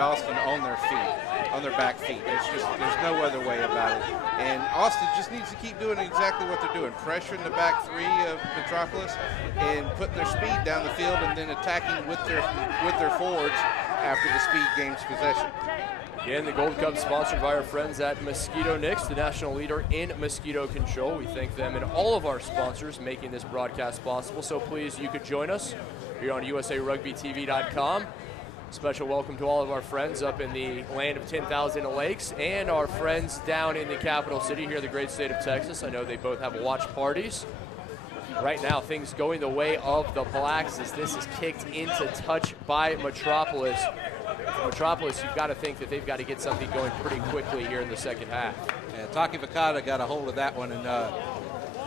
Austin on their feet, on their back feet. There's no other way about it. And Austin just needs to keep doing exactly what they're doing, pressuring the back three of Metropolis and putting their speed down the field and then attacking with their forwards after the speed gains possession. Again, the Gold Cup sponsored by our friends at Mosquito Nix, the national leader in mosquito control. We thank them and all of our sponsors making this broadcast possible. So please, you could join us here on USARugbyTV.com. Special welcome to all of our friends up in the land of 10,000 lakes and our friends down in the capital city here in the great state of Texas. I know they both have watch parties. Right now, things going the way of the Blacks as this is kicked into touch by Metropolis. Metropolis, you've got to think that they've got to get something going pretty quickly here in the second half. Yeah, Taki Vakata got a hold of that one, and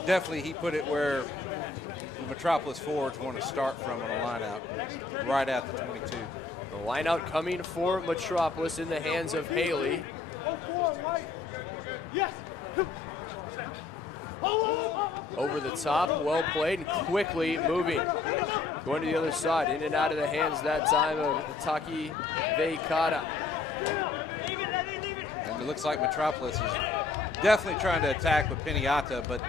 definitely he put it where the Metropolis forwards want to start from on a line-out, right at the 22. The line-out coming for Metropolis in the hands of Haley. Over the top, well played, and quickly moving. Going to the other side, in and out of the hands that time of Taki Vakata. And it looks like Metropolis is definitely trying to attack with Piniata, but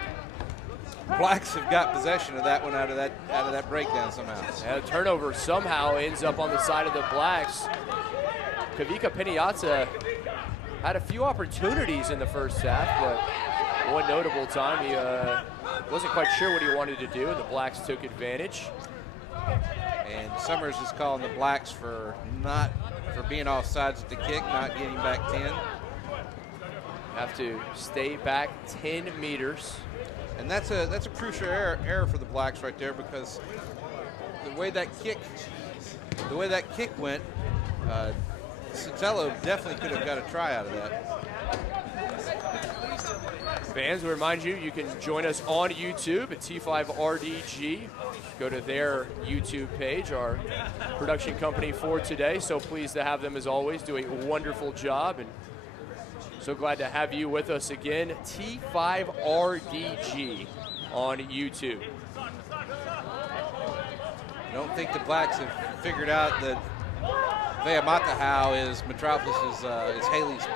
Blacks have got possession of that one out of that breakdown somehow. And a turnover somehow ends up on the side of the Blacks. Kavika Piniata had a few opportunities in the first half, but one notable time he wasn't quite sure what he wanted to do, and the Blacks took advantage. And Summers is calling the Blacks for being offsides at the kick, not getting back 10. Have to stay back 10 meters. And that's a crucial error for the Blacks right there, because the way that kick went, Sotelo definitely could have got a try out of that. Fans, we remind you, you can join us on YouTube at T5RDG. Go to their YouTube page, our production company for today. So pleased to have them, as always, do a wonderful job. And so glad to have you with us again. T5RDG on YouTube. I don't think the Blacks have figured out that Veamatahau is Metropolis is Haley's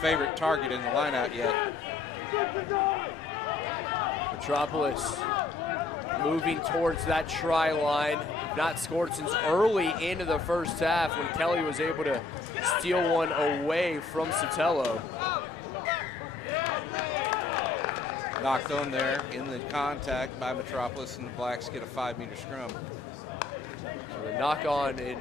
favorite target in the lineout yet. Metropolis moving towards that try line. Not scored since early into the first half when Kelly was able to steal one away from Sotelo. Knocked on there in the contact by Metropolis, and the Blacks get a 5-meter scrum. So the knock on in,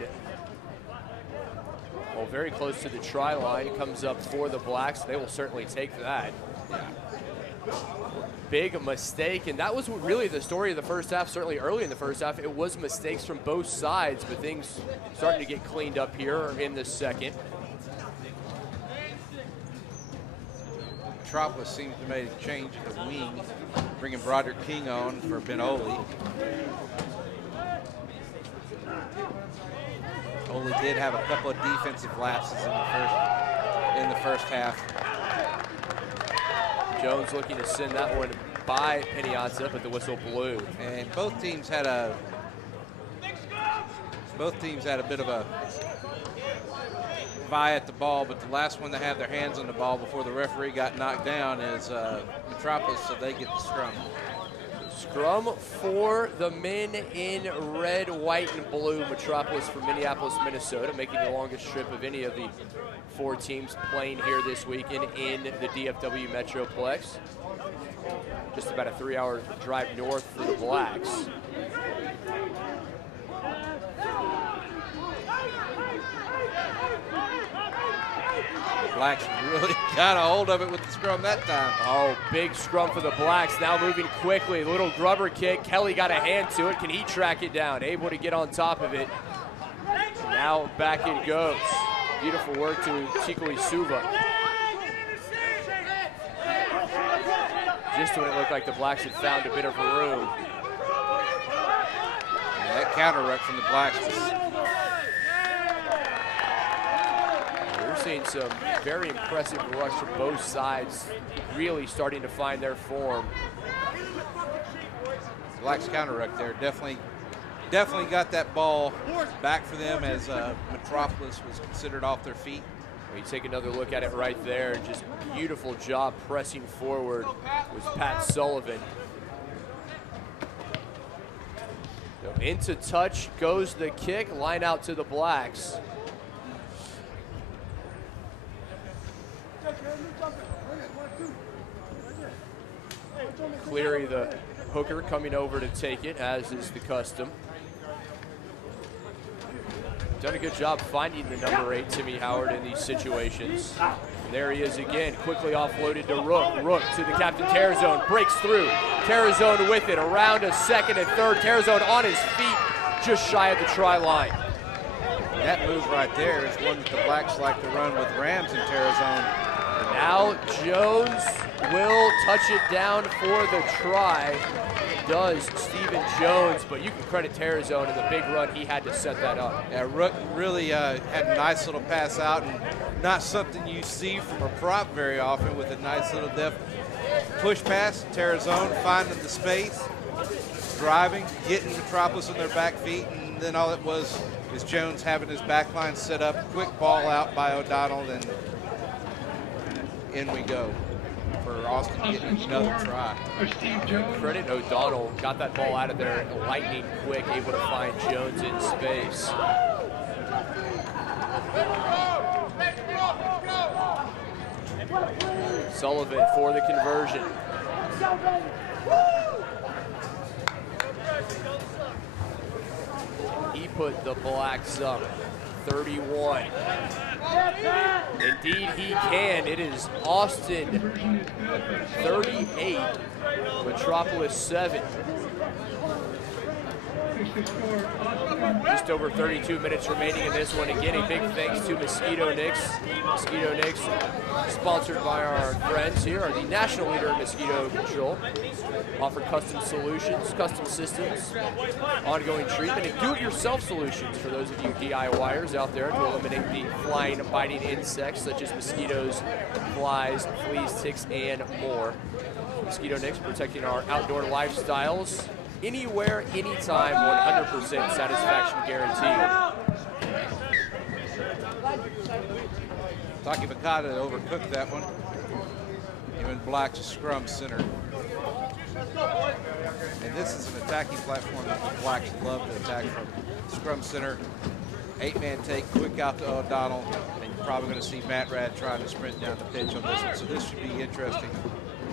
well, very close to the try line, comes up for the Blacks. They will certainly take that. Big mistake, and that was really the story of the first half. Certainly early in the first half, it was mistakes from both sides, but things starting to get cleaned up here in the second. Metropolis seems to have made a change in the wing, bringing Broderick King on for Ben Oley. Oley did have a couple of defensive lapses in the first half. Jones looking to send that one by Piniata, but the whistle blew. And both teams had a bit of a vie at the ball, but the last one to have their hands on the ball before the referee got knocked down is Metropolis, so they get the scrum. Scrum for the men in red, white, and blue. Metropolis from Minneapolis, Minnesota, making the longest trip of any of the 4 teams playing here this weekend in the DFW Metroplex. Just about a 3-hour drive north for the Blacks. Blacks really got a hold of it with the scrum that time. Oh, big scrum for the Blacks. Now moving quickly. Little grubber kick. Kelly got a hand to it. Can he track it down? Able to get on top of it. Now back it goes. Beautiful work to Chico Isuva. just when it looked like the Blacks had found a bit of room. And that counter ruck from the Blacks was We're seeing some very impressive rucks from both sides, really starting to find their form. Blacks counter ruck there. Definitely got that ball back for them as Metropolis was considered off their feet. We take another look at it right there. Just beautiful job pressing forward was Pat Sullivan. So into touch goes the kick, line out to the Blacks. Cleary, the hooker, coming over to take it, as is the custom. Done a good job finding the number 8, Timmy Howard, in these situations. There he is again, quickly offloaded to Rook. Rook to the captain, Terrazone, breaks through. Terrazone with it, around a second and third. Terrazone on his feet, just shy of the try line. That move right there is one that the Blacks like to run with Rams in Terrazone. Now Jones will touch it down for the try. Does Stephen Jones, but you can credit Terrazone in the big run he had to set that up. Yeah, Rook really had a nice little pass out, and not something you see from a prop very often, with a nice little deft push pass. Terrazone finding the space, driving, getting Metropolis on their back feet, and then all it was is Jones having his back line set up, quick ball out by O'Donnell, and in we go for Austin getting another try. Credit O'Donnell, got that ball out of there lightning quick, able to find Jones in space. Sullivan for the conversion. He put the Blacks up 31. Indeed he can. It is Austin 38, Metropolis 7. Just over 32 minutes remaining in this one. Again, a big thanks to Mosquito Nicks. Mosquito Nicks, sponsored by our friends here, are the national leader in mosquito control. Offer custom solutions, custom systems, ongoing treatment, and do-it-yourself solutions for those of you DIYers out there to eliminate the flying and biting insects such as mosquitoes, flies, fleas, ticks, and more. Mosquito Nicks, protecting our outdoor lifestyles. Anywhere, anytime, 100% satisfaction guaranteed. Taki Vakata overcooked that one. Even Black's scrum center. And this is an attacking platform that the Blacks love to attack from. Scrum center, 8-man take, quick out to O'Donnell, and you're probably going to see Matt Rad trying to sprint down the pitch on this one. So this should be interesting,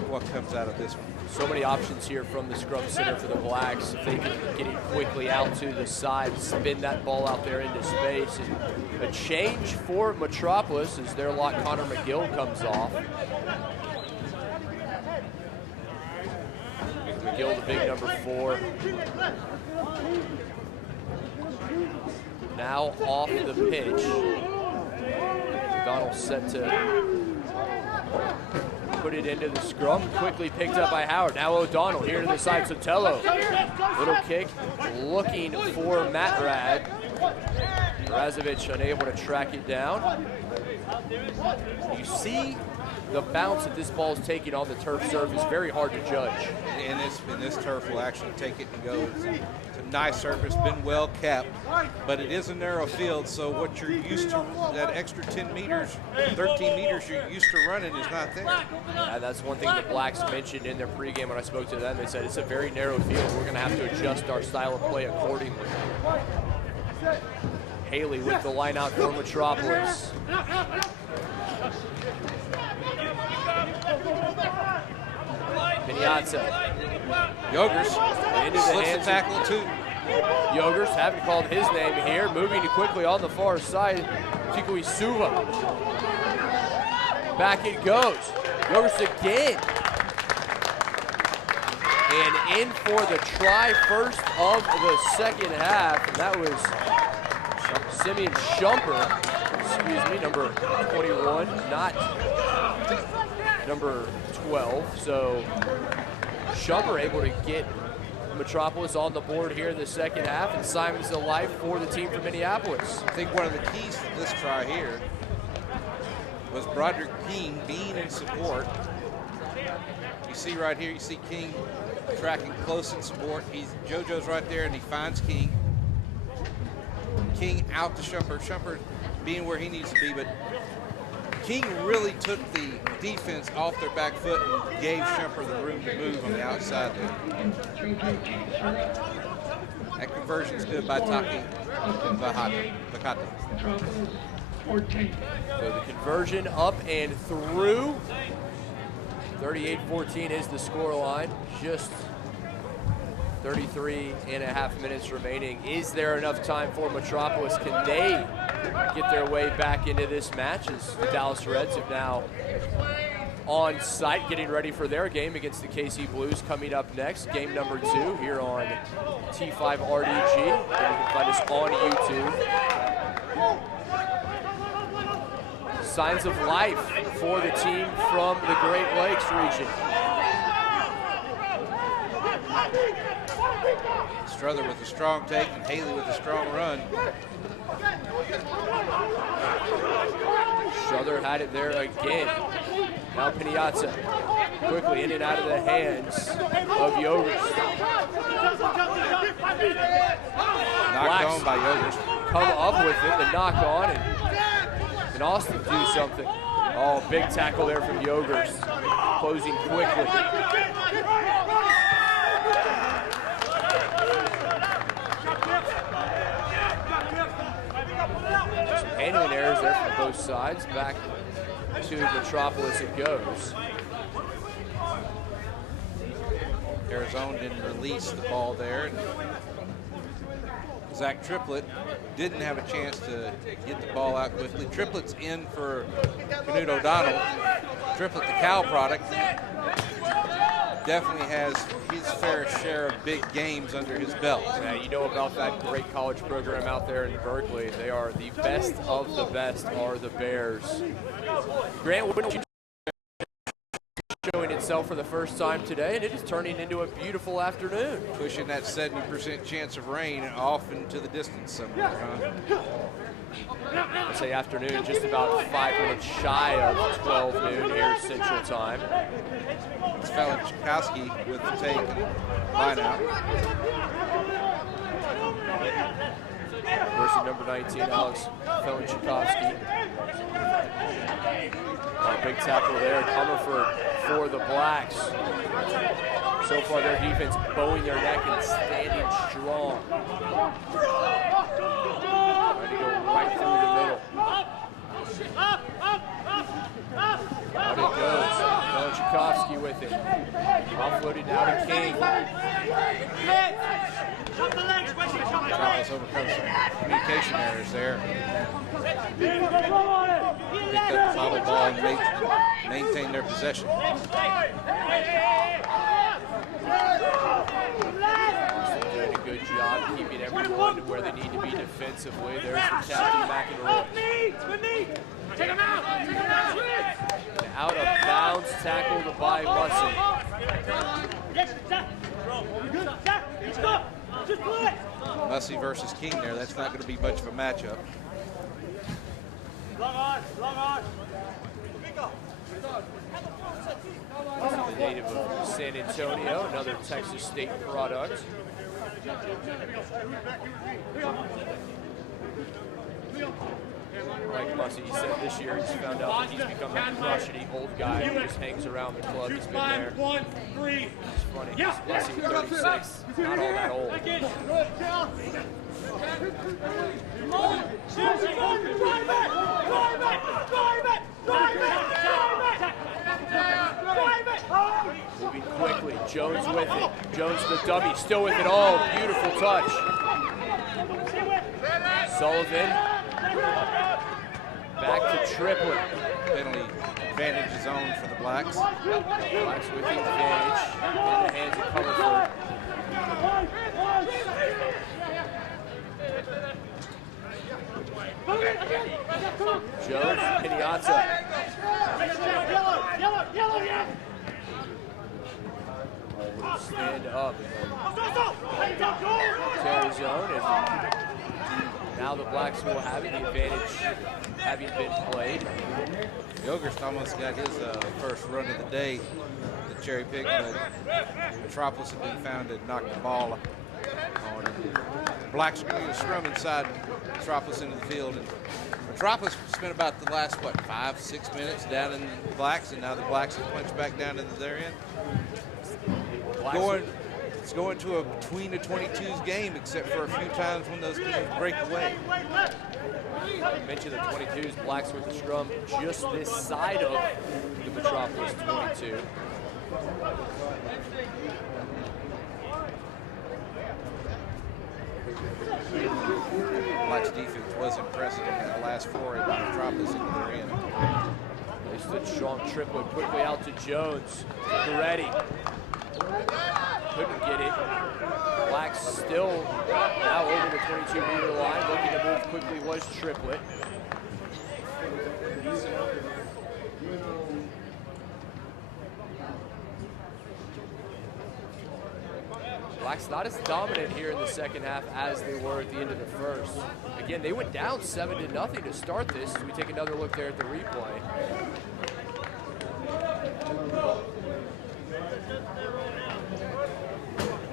what comes out of this one. So many options here from the scrum center for the Blacks. If they can get it quickly out to the side, spin that ball out there into space. And a change for Metropolis as their lock Connor McGill comes off. McGill, the big number 4. Now off the pitch. Donald set to put it into the scrum, quickly picked up by Howard. Now O'Donnell here to the side, Sotelo. Little kick, looking for Matt Rad. Razovic unable to track it down. You see the bounce that this ball is taking on the turf surface, very hard to judge. And this turf will actually take it and go. It's a nice surface, been well kept, but it is a narrow field, so what you're used to, that extra 10 meters, 13 meters you're used to running is not there. Yeah, that's one thing the Blacks mentioned in their pregame when I spoke to them. They said it's a very narrow field. We're going to have to adjust our style of play accordingly. Haley with the line out for Metropolis. Pinata. Yogers Into the slips the hands tackle too. Yogers, haven't called his name here. Moving quickly on the far side. Tikui Suva. Back it goes. Yogers again. And in for the try, first of the second half. And that was Simeon Shumper. Excuse me, number 21, not number 12. So Shumper able to get Metropolis on the board here in the second half, and Simon's the life for the team from Minneapolis. I think one of the keys to this try here was Broderick King being in support. You see right here, you see King tracking close in support. JoJo's right there, and he finds King. King out to Shumper. Shumper being where he needs to be, but King really took the defense off their back foot and gave Shumper the room to move on the outside there. That conversion's good by Taki Bakata. Metropolis 14. So the conversion up and through. 38-14 is the score line. Just 33 and a half minutes remaining. Is there enough time for Metropolis? Can they get their way back into this match, as the Dallas Reds have now on site getting ready for their game against the KC Blues coming up next. Game number 2 here on T5 RDG. And you can find us on YouTube. Signs of life for the team from the Great Lakes region. Strother with a strong take and Haley with a strong run. Strother had it there again. Now Pinazza quickly in and out of the hands of Yogers. Knocked on by Yogers. Come up with it, the knock on, and can Austin do something? Oh, big tackle there from Yogers, closing quickly. Some handling errors there from both sides. Back to Metropolis it goes. Arizona didn't release the ball there. And Zach Triplett didn't have a chance to get the ball out quickly. Triplett's in for Canute O'Donnell. Triplett, the Cal product, definitely has his fair share of big games under his belt. Yeah, you know about that great college program out there in Berkeley. They are the best of the best are the Bears. Grant, showing itself for the first time today, and it is turning into a beautiful afternoon. Pushing that 70% chance of rain off into the distance somewhere, huh? I say afternoon, just about 5 minutes shy of 12 noon here Central Time. It's Felinchikowski with the take and line out. Versus number 19, Alex Felinchikowski. Big tackle there, Comerford for the Blacks. So far their defense bowing their neck and standing strong. Trying to go right through the middle. Out it goes. Felinchikowski with it. Offloaded now to King. Metropolis overcomes some communication errors there. Picked up the foul ball and maintained their possession. Doing a good job keeping everyone where they need to be defensively. There's the captain McEnroe. Take him out! Take him out! An out of bounds tackle by Mussey. Mussey versus King there. That's not going to be much of a matchup. The native of San Antonio, another Texas State product. Like Mussey, he said this year he's found out that he's become a crotchety old guy who just hangs around the club. He's been there. It's funny, Mussey 36, not all that old. Moving quickly, Jones with it. Jones the dummy, still with it all. Beautiful touch. Sullivan. Back to Triplett. Penalty advantage is on for the Blacks. Blacks with the advantage in the hands of Comerford. Jones, Pinazza. stand up. Terry zone, and now the Blacks will have it, the advantage having been played. Yogerst almost got his first run of the day, the cherry pick, but Metropolis had been found to knock the ball on him. Blacks are going to get a scrum inside Metropolis into the field. And Metropolis spent about the last, 5-6 minutes down in the Blacks, and now the Blacks have punched back down into their end. It's going to a between the 22s game, except for a few times when those teams break away. You mentioned the 22s, Blacks with the scrum just this side of the Metropolis 22. Blacks defense was impressive in that last foray by Metropolis into their end. They stood strong, triplet quickly out to Jones. Goretti couldn't get it. Blacks still now over the 22-meter line, looking to move quickly was Triplet. Blacks not as dominant here in the second half as they were at the end of the first. Again, they went down 7-0 to start this. As we take another look there at the replay.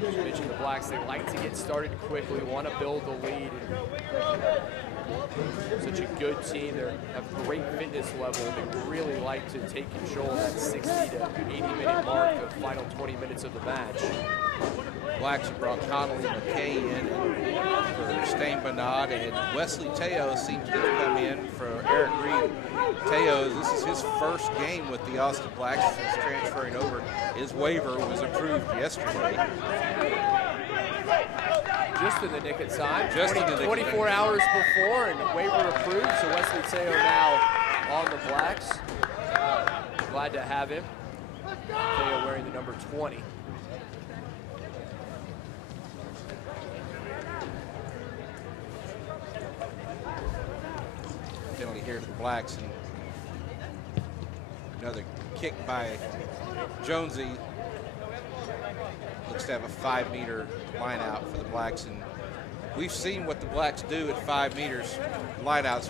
As you mentioned, the Blacks, they like to get started quickly, want to build the lead. And such a good team. They have great fitness level. They really like to take control of that 60 to 80-minute mark, the final 20 minutes of the match. Blacks have brought Connolly McKay in for Stain Bernard, and Wesley Teo seems to have come in for Eric Reed. Teo, this is his first game with the Austin Blacks since transferring over. His waiver was approved yesterday. Just in the nick of time. Just in the nick of 24 hours before and waiver approved, so Wesley Teo now on the Blacks. Glad to have him. Teo wearing the number 20. Penalty here to the Blacks, and another kick by Jonesy. Looks to have a 5-meter line out for the Blacks, and we've seen what the Blacks do at 5 meters line outs.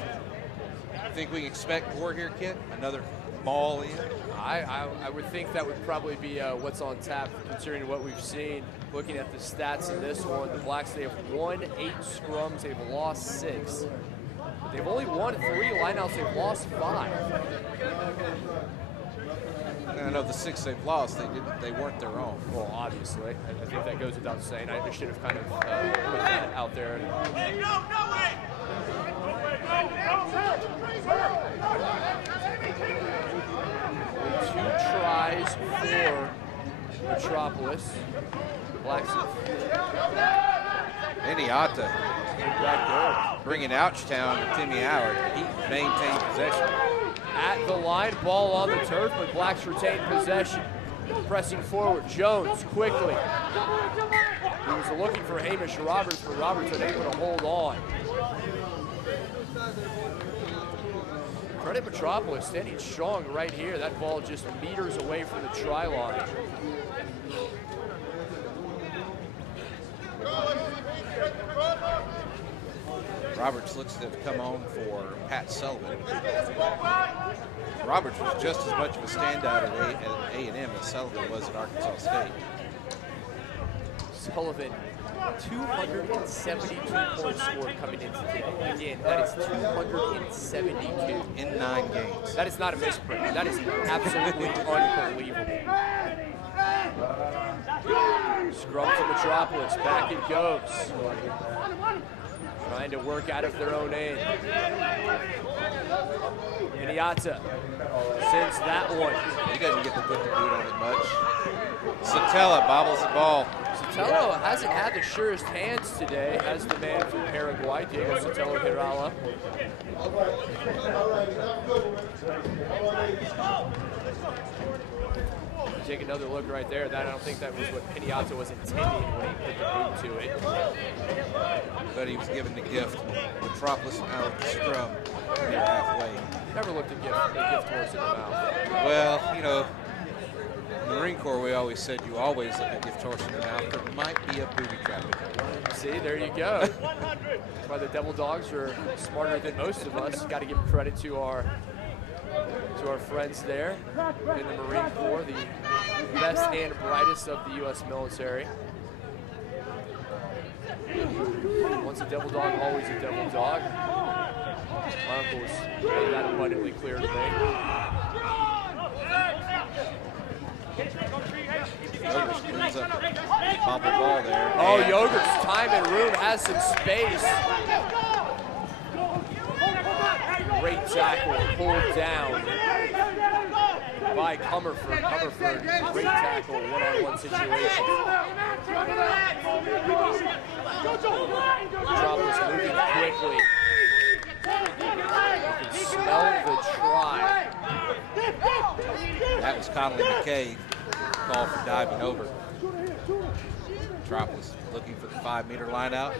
Think we can expect more here, Kit? Another ball in? I would think that would probably be what's on tap, considering what we've seen. Looking at the stats in this one, the Blacks, they have won 8 scrums, they've lost 6. But they've only won 3 lineouts, they've lost 5. And of the 6 they've lost, they weren't their own. Well, obviously, I think that goes without saying. I should have kind of put that out there. Two tries for Metropolis. Blacks Iniata bringing Ouchtown to Timmy Howard. He maintained possession. At the line, ball on the turf, but Blacks retain possession. Pressing forward, Jones quickly. He was looking for Hamish Roberts, but Roberts unable to hold on. Credit Metropolis standing strong right here. That ball just meters away from the try line. Roberts looks to have come on for Pat Sullivan. Roberts was just as much of a standout at A&M as Sullivan was at Arkansas State. Sullivan, 272 points scored coming into today. Again, that is 272. In 9 games. That is not a misprint. That is absolutely unbelievable. Scrum to Metropolis. Back it goes. Trying to work out of their own end. Iniata sends that one. He doesn't get to put the boot on it much. Sotelo bobbles the ball. Sotelo hasn't had the surest hands today, as the man from Paraguay, Diego Sotelo Hirala. Take another look right there. I don't think that was what Iniata was intending when he put the boot to it. But he was given the gift. Metropolis out of the scrum here halfway. Never looked a gift horse in the mouth. Well, you know, In the Marine Corps, we always said you always look a gift horse in the mouth. There might be a booby trap in there. See, there you go. That's why the Devil Dogs are smarter than most of us. Got to give credit to our friends there in the Marine Corps, the best and brightest of the U.S. military. Once a Devil Dog, always a Devil Dog. My uncle's made that abundantly clear to me. Yogurt cleans up bobble ball there. Oh, Yogurt's time and room has some space. Great tackle, pulled down by Comerford. Comerford, great tackle, one-on-one situation. Metropolis moving quickly. You can smell the try. That was Connolly McKay, called for diving over. Metropolis looking for the 5-meter line out.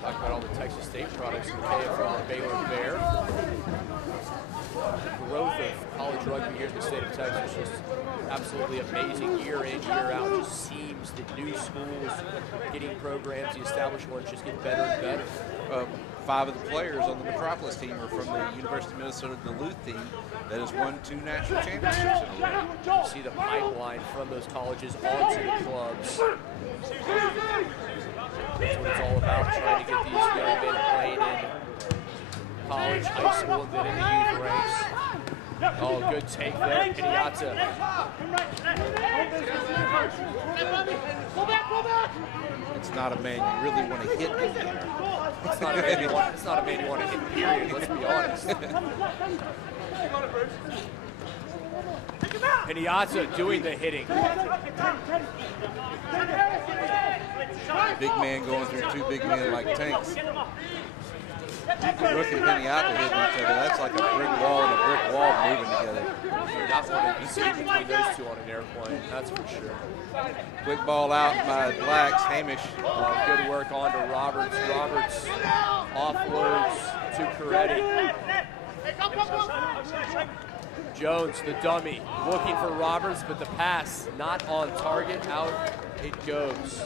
Talk about all the Texas State products from KFL and Baylor Bear. The growth of college rugby here in the state of Texas is just absolutely amazing year in, year out. It just seems that new schools getting programs, the established ones just get better and better. 5 of the players on the Metropolis team are from the University of Minnesota Duluth team that has won 2 national championships in a row. You see the pipeline from those colleges onto the clubs. That's what it's all about, trying to get these young men playing in college, high school, and then in the youth ranks. Oh, good take there, Pinata. It's not a man you really want to hit in there. It's not a man you want to hit, period, let's be honest. Pinata doing the hitting. Big man going through 2 big men like tanks. Rook and Pinata hitting each other. That's like a brick wall and a brick wall moving together. Not one to be seen between those two on an airplane, that's for sure. Quick ball out by Blacks. Hamish. Good work on to Roberts. Roberts offloads to Coretti. Jones, the dummy, looking for Roberts, but the pass not on target. Out it goes.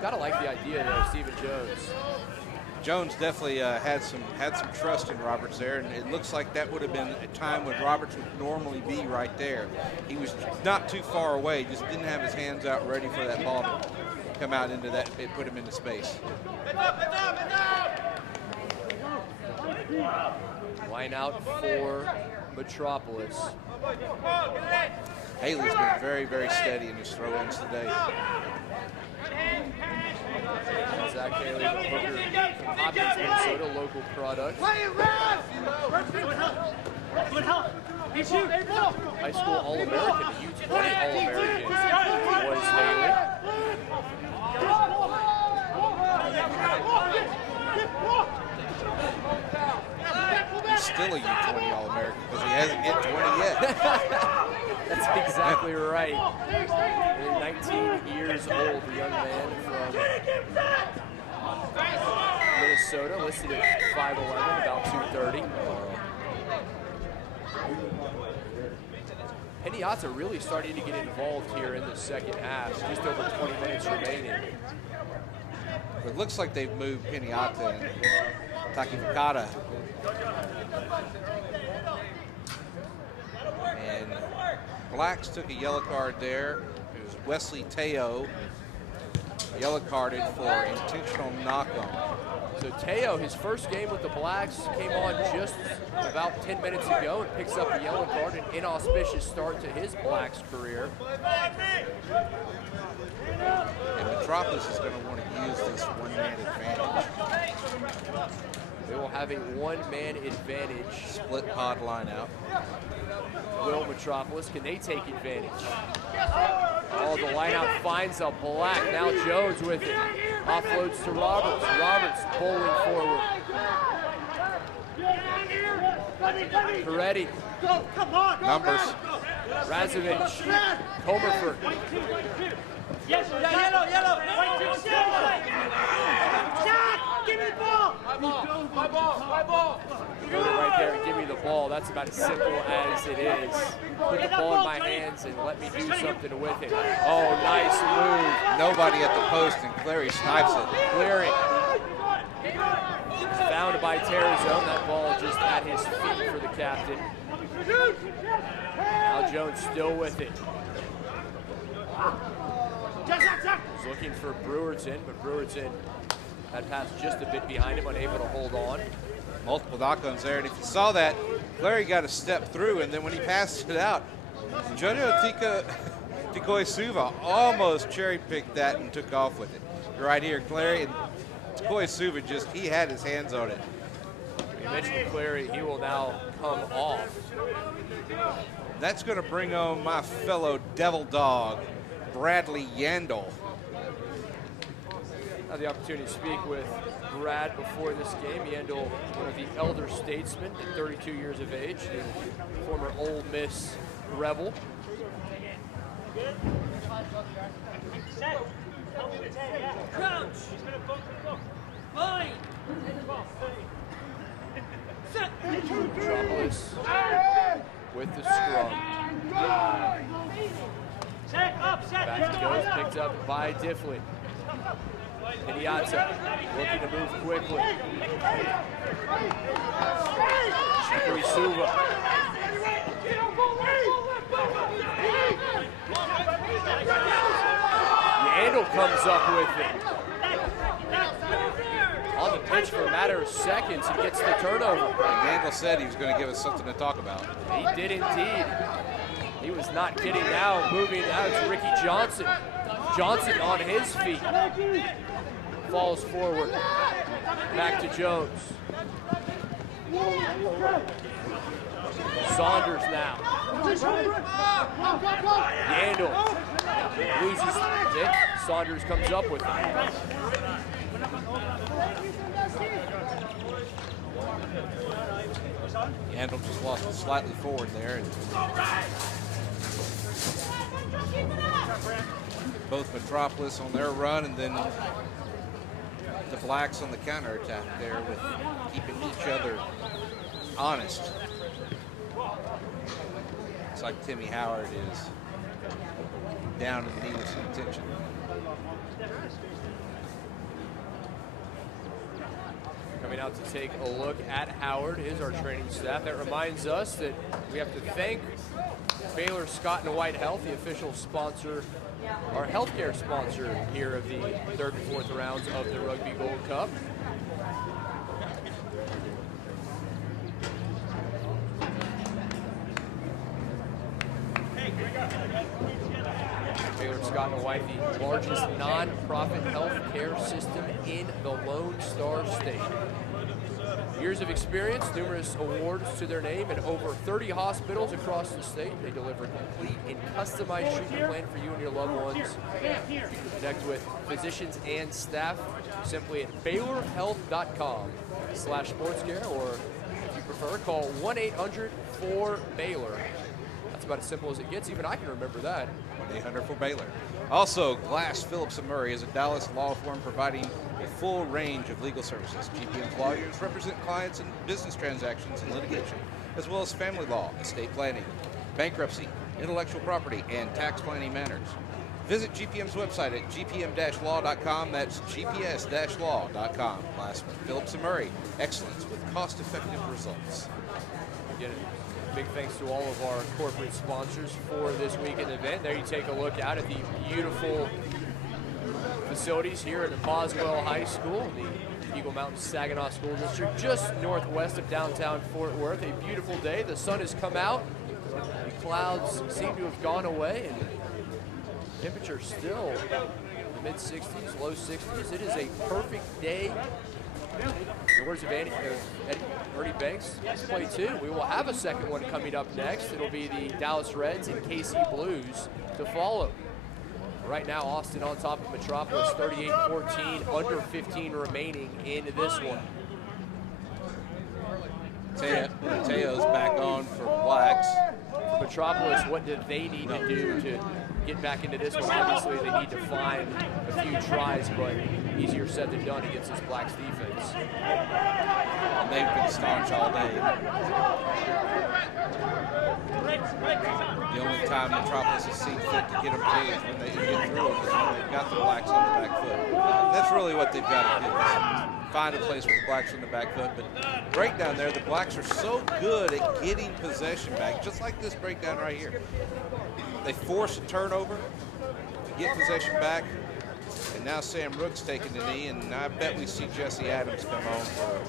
Gotta like the idea though, Stephen Jones. Jones definitely had some trust in Roberts there, and it looks like that would have been a time when Roberts would normally be right there. He was not too far away, just didn't have his hands out ready for that ball to come out into that, it put him into space. Line out for Metropolis. Haley's been very, very steady in his throw-ins today. Zach Haley, the hooker from Hopkins, Minnesota, local product. High school All-American, U20 All-American was Haley. He's still a U20 All-American because he hasn't hit 20 yet. That's exactly right. 19 years old, the young man from Minnesota, listed at 5'11", about 230. Pinata really starting to get involved here in the second half. Just over 20 minutes remaining. It looks like they've moved Pinata and Takifukata. And Blacks took a yellow card there. It was Wesley Teo, yellow carded for intentional knock-on. So Teo, his first game with the Blacks, came on just about 10 minutes ago and picks up a yellow card, an inauspicious start to his Blacks career. And Metropolis is going to want to use this one-man advantage. They will have a one-man advantage. Split pod line out. Will Metropolis, can they take advantage? Oh, the lineout finds a Black. Now Jones with it. Offloads to Roberts. Roberts bowling forward. Coretti. Numbers. Razovic. Comerford. Yes, yellow. Give me the ball. Go to right there and give me the ball. That's about as simple as it is. Put the ball in my hands and let me do something with it. Oh, nice move. Nobody at the post, and Clary snipes it. Clearing. Found by Terrazone. That ball just at his feet for the captain. Al Jones still with it. He's looking for Brewerton, but Brewerton had passed just a bit behind him, unable to hold on. Multiple knock-ons there, and if you saw that, Clary got a step through, and then when he passed it out, Jojo Tikoisuva almost cherry-picked that and took off with it. Right here, Clary, and Tikoisuva just, he had his hands on it. You mentioned Clary, he will now come off. That's going to bring on my fellow Devil Dog, Bradley Yandel. Had the opportunity to speak with Brad before this game. Yandel, one of the elder statesmen at 32 years of age, the former Ole Miss Rebel. Crouch. Line. Metropolis with the scrum. Set up, set. Back he goes, picked up by Diffley. Idiata looking to move quickly. Chikuisuva. Yandel comes up with it. On the pitch for a matter of seconds, he gets the turnover. Yandel said he was going to give us something to talk about. He did indeed. He was not kidding now. Moving out to Ricky Johnson. Johnson on his feet. Falls forward. Back to Jones. Saunders now. Yandel loses it. Saunders comes up with it. Yandel just lost it slightly forward there. And both Metropolis on their run, and then the Blacks on the counterattack there with keeping each other honest. It's like Timmy Howard is down in the knee with some tension. Coming out to take a look at Howard is our training staff. That reminds us that we have to thank Baylor Scott and White Health, the official sponsor, our healthcare sponsor here of the third and fourth rounds of the Rugby Gold Cup. Baylor Scott and White, the largest non-profit healthcare system in the Lone Star State. Years of experience, numerous awards to their name, and over 30 hospitals across the state. They deliver complete and customized treatment plan for you and your loved ones. You can connect with physicians and staff simply at BaylorHealth.com/sportscare, or if you prefer, call 1-800-4-BAYLOR. That's about as simple as it gets. Even I can remember that. 1-800 for Baylor. Also, Glass, Phillips & Murray is a Dallas law firm providing a full range of legal services. GPM's lawyers represent clients in business transactions and litigation, as well as family law, estate planning, bankruptcy, intellectual property, and tax planning matters. Visit GPM's website at gpm-law.com. That's gps-law.com. Glass, Phillips & Murray, excellence with cost-effective results. Again, big thanks to all of our corporate sponsors for this weekend event. There you take a look out at the beautiful facilities here at Boswell High School, the Eagle Mountain Saginaw School District, just northwest of downtown Fort Worth. A beautiful day. The sun has come out. The clouds seem to have gone away, and temperature still in the mid-60s, low 60s. It is a perfect day. In the words of Ernie Banks, play two. We will have a second one coming up next. It'll be the Dallas Reds and KC Blues to follow. Right now, Austin on top of Metropolis, 38-14, under 15 remaining in this one. Mateo's back on for Blacks. For Metropolis, what do they need to do to get back into this one? Obviously, they need to find a few tries, but easier said than done against this Blacks defense. And they've been staunch all day. The only time Metropolis has seen fit to get them to is when they get through them, is when they've got the Blacks on the back foot. That's really what they've got to do, is find a place with the Blacks on the back foot. But breakdown there, the Blacks are so good at getting possession back, just like this breakdown right here. They force a turnover to get possession back, and now Sam Rook's taking the knee, and I bet we see Jesse Adams come on for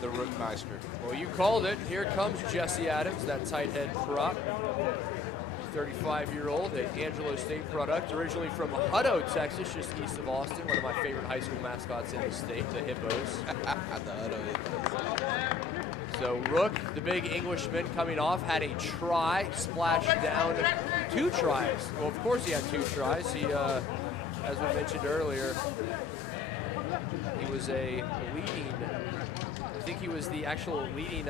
the Rookmeister. Well, you called it. Here comes Jesse Adams, that tight head prop. 35-year-old, an Angelo State product, originally from Hutto, Texas, just east of Austin. One of my favorite high school mascots in the state, the Hippos. The Hutto Hippos. So Rook, the big Englishman coming off, had a try, splashed down 2 tries. Well, of course he had 2 tries. He, as we mentioned earlier, he was a leading, I think he was the actual leading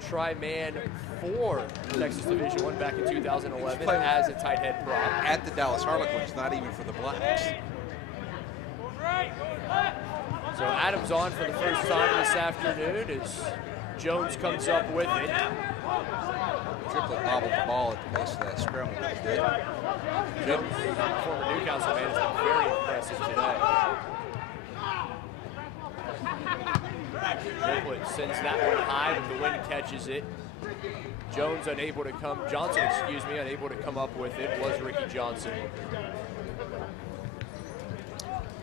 try man for Texas Division I back in 2011 as a tight head prop. At the Dallas Harlequins, not even for the Blacks. So Adams on for the first time this afternoon as Jones comes up with it. Triplet bobbled the ball at the base of that scrum. Jones, former Newcastle man, has been very impressive today. Triplet sends that one high, but the wind catches it. Jones unable to come, Johnson, excuse me, unable to come up with it, was Ricky Johnson.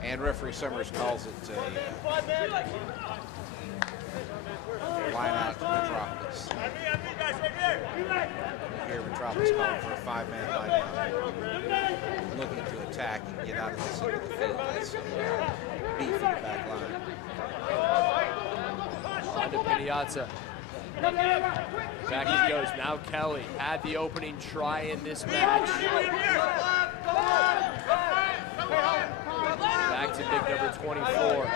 And referee Summers calls it a line out to Metropolis. Here Metropolis calling for a 5-man line out. Looking to attack and get out of the center of the field. That's beef in the back line. On to Piniazza. Back he goes. Now Kelly had the opening try in this match. Back to big number 24.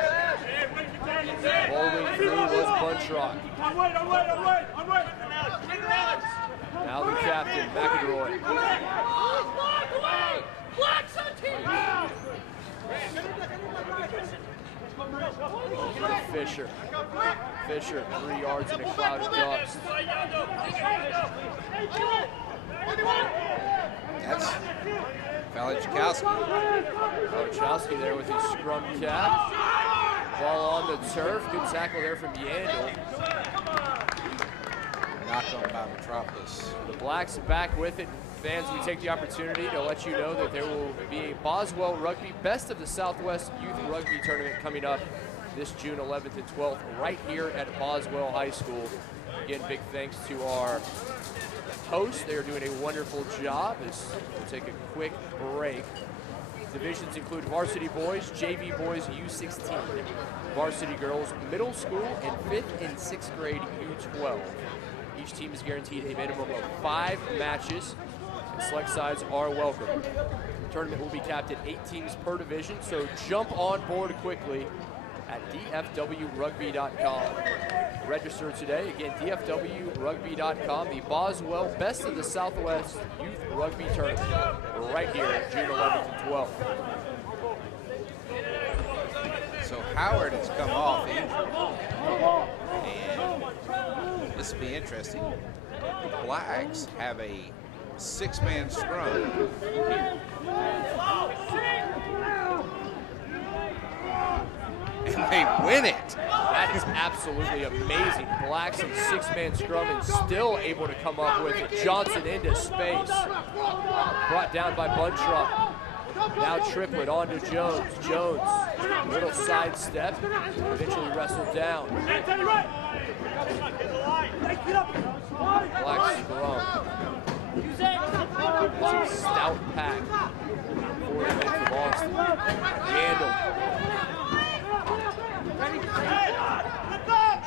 Bowling through was Bunchrock. Now the captain, McElroy. Fisher. Fisher, 3 yards in a cloud of dust. That's Valicikowski. Valicikowski there with his scrum cap. Ball on the turf. Good tackle there from Yandel. Knocked on by Metropolis. The Blacks back with it. Fans, we take the opportunity to let you know that there will be a Boswell Rugby Best of the Southwest Youth Rugby Tournament coming up this June 11th and 12th right here at Boswell High School. Again, big thanks to our hosts. They are doing a wonderful job. As we'll take a quick break. Divisions include varsity boys, JV boys, U16, varsity girls, middle school, and 5th and 6th grade U12. Each team is guaranteed a minimum of 5 matches, and select sides are welcome. The tournament will be capped at 8 teams per division, so jump on board quickly at dfwrugby.com. Register today. Again, dfwrugby.com, the Boswell Best of the Southwest Youth Rugby Tournament, right here June 11th and 12th. So Howard has come off injured. And this will be interesting. The Blacks have a 6-man scrum. And they win it. That is absolutely amazing. Blacks in 6-man scrum and still able to come up with it. Johnson into space. Brought down by Bunchrock. Now Triplet on to Jones. Jones, little side step, eventually wrestled down. Black scrum. It's a stout pack for the men from Austin. Yandel.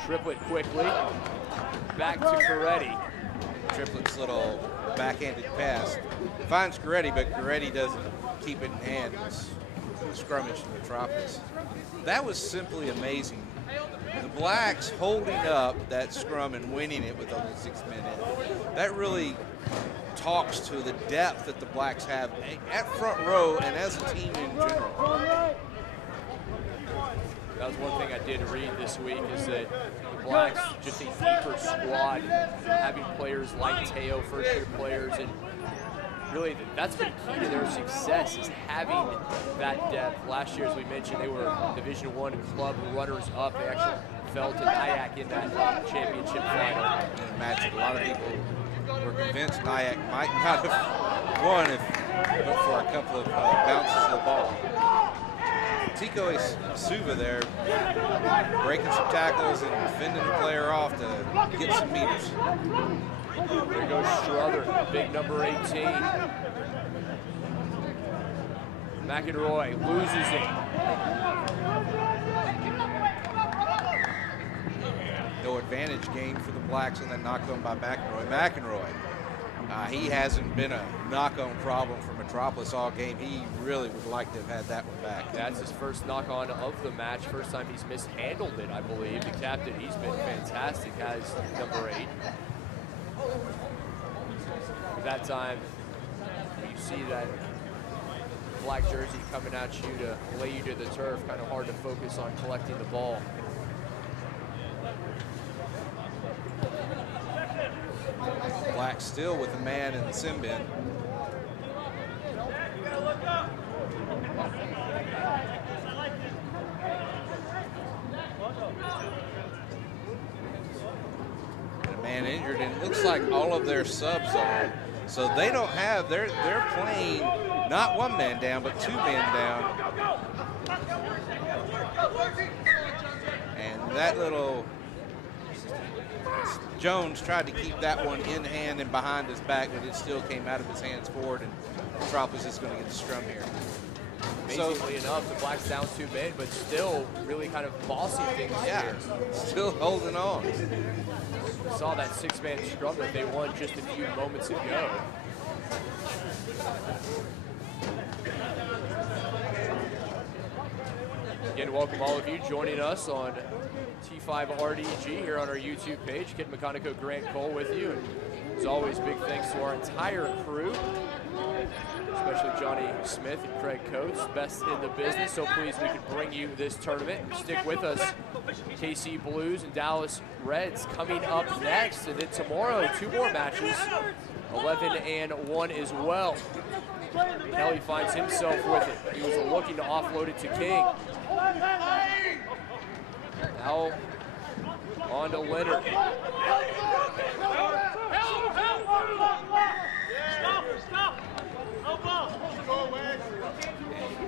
Triplet quickly. Back to Coretti. Triplet's little backhanded pass finds Coretti, but Coretti doesn't keep it in hand. It's scrummage to Metropolis. That was simply amazing. The Blacks holding up that scrum and winning it with only 6 men in. That really talks to the depth that the Blacks have at front row and as a team in general. That was one thing I did read this week, is that the Blacks, just a deeper squad, having players like Teo, first-year players, and really that's been key to their success, is having that depth. Last year, as we mentioned, they were Division I club runners-up. They actually fell to Nyack in that championship final. I can imagine a lot of people were convinced Nyack might not have won if but for a couple of bounces of the ball. Tico Suva there breaking some tackles and fending the player off to get some meters. There goes Strother, big number 18. McEnroy loses it. No advantage gained for the Blacks, and then knocked on by McEnroy. He hasn't been a knock-on problem for Metropolis all game. He really would like to have had that one back. That's his first knock-on of the match. First time he's mishandled it, I believe. The captain, he's been fantastic, has number 8. That time, you see that black jersey coming at you to lay you to the turf. Kind of hard to focus on collecting the ball. Black still with a man in the sin bin. And a man injured, and it looks like all of their subs are. So they don't have, they're playing not one man down, but 2 men down. And that little Jones tried to keep that one in hand and behind his back, but it still came out of his hands forward, and Metropolis is going to get the scrum here. Amazingly enough, the Blacks down 2 men, but still really kind of bossing things here. Still holding on. We saw that 6-man scrum that they won just a few moments ago. Again, welcome all of you joining us on T5RDG here on our YouTube page. Kid McConico, Grant Cole with you. And as always, big thanks to our entire crew, especially Johnny Smith and Craig Coates, best in the business. So pleased we could bring you this tournament. Stick with us. KC Blues and Dallas Reds coming up next. And then tomorrow, 2 more matches, 11 and 1 as well. Kelly finds himself with it. He was looking to offload it to King. Now on to Leonard.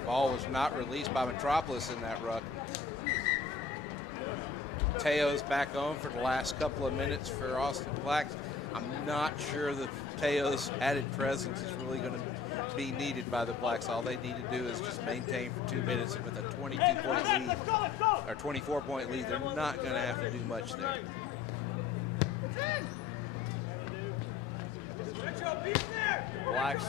Ball was not released by Metropolis in that ruck. Teo's back on for the last couple of minutes for Austin Blacks. I'm not sure that Teo's added presence is really going to be needed by the Blacks. All they need to do is just maintain for 2 minutes, and with a 22-point lead or 24-point lead, they're not going to have to do much there. Blacks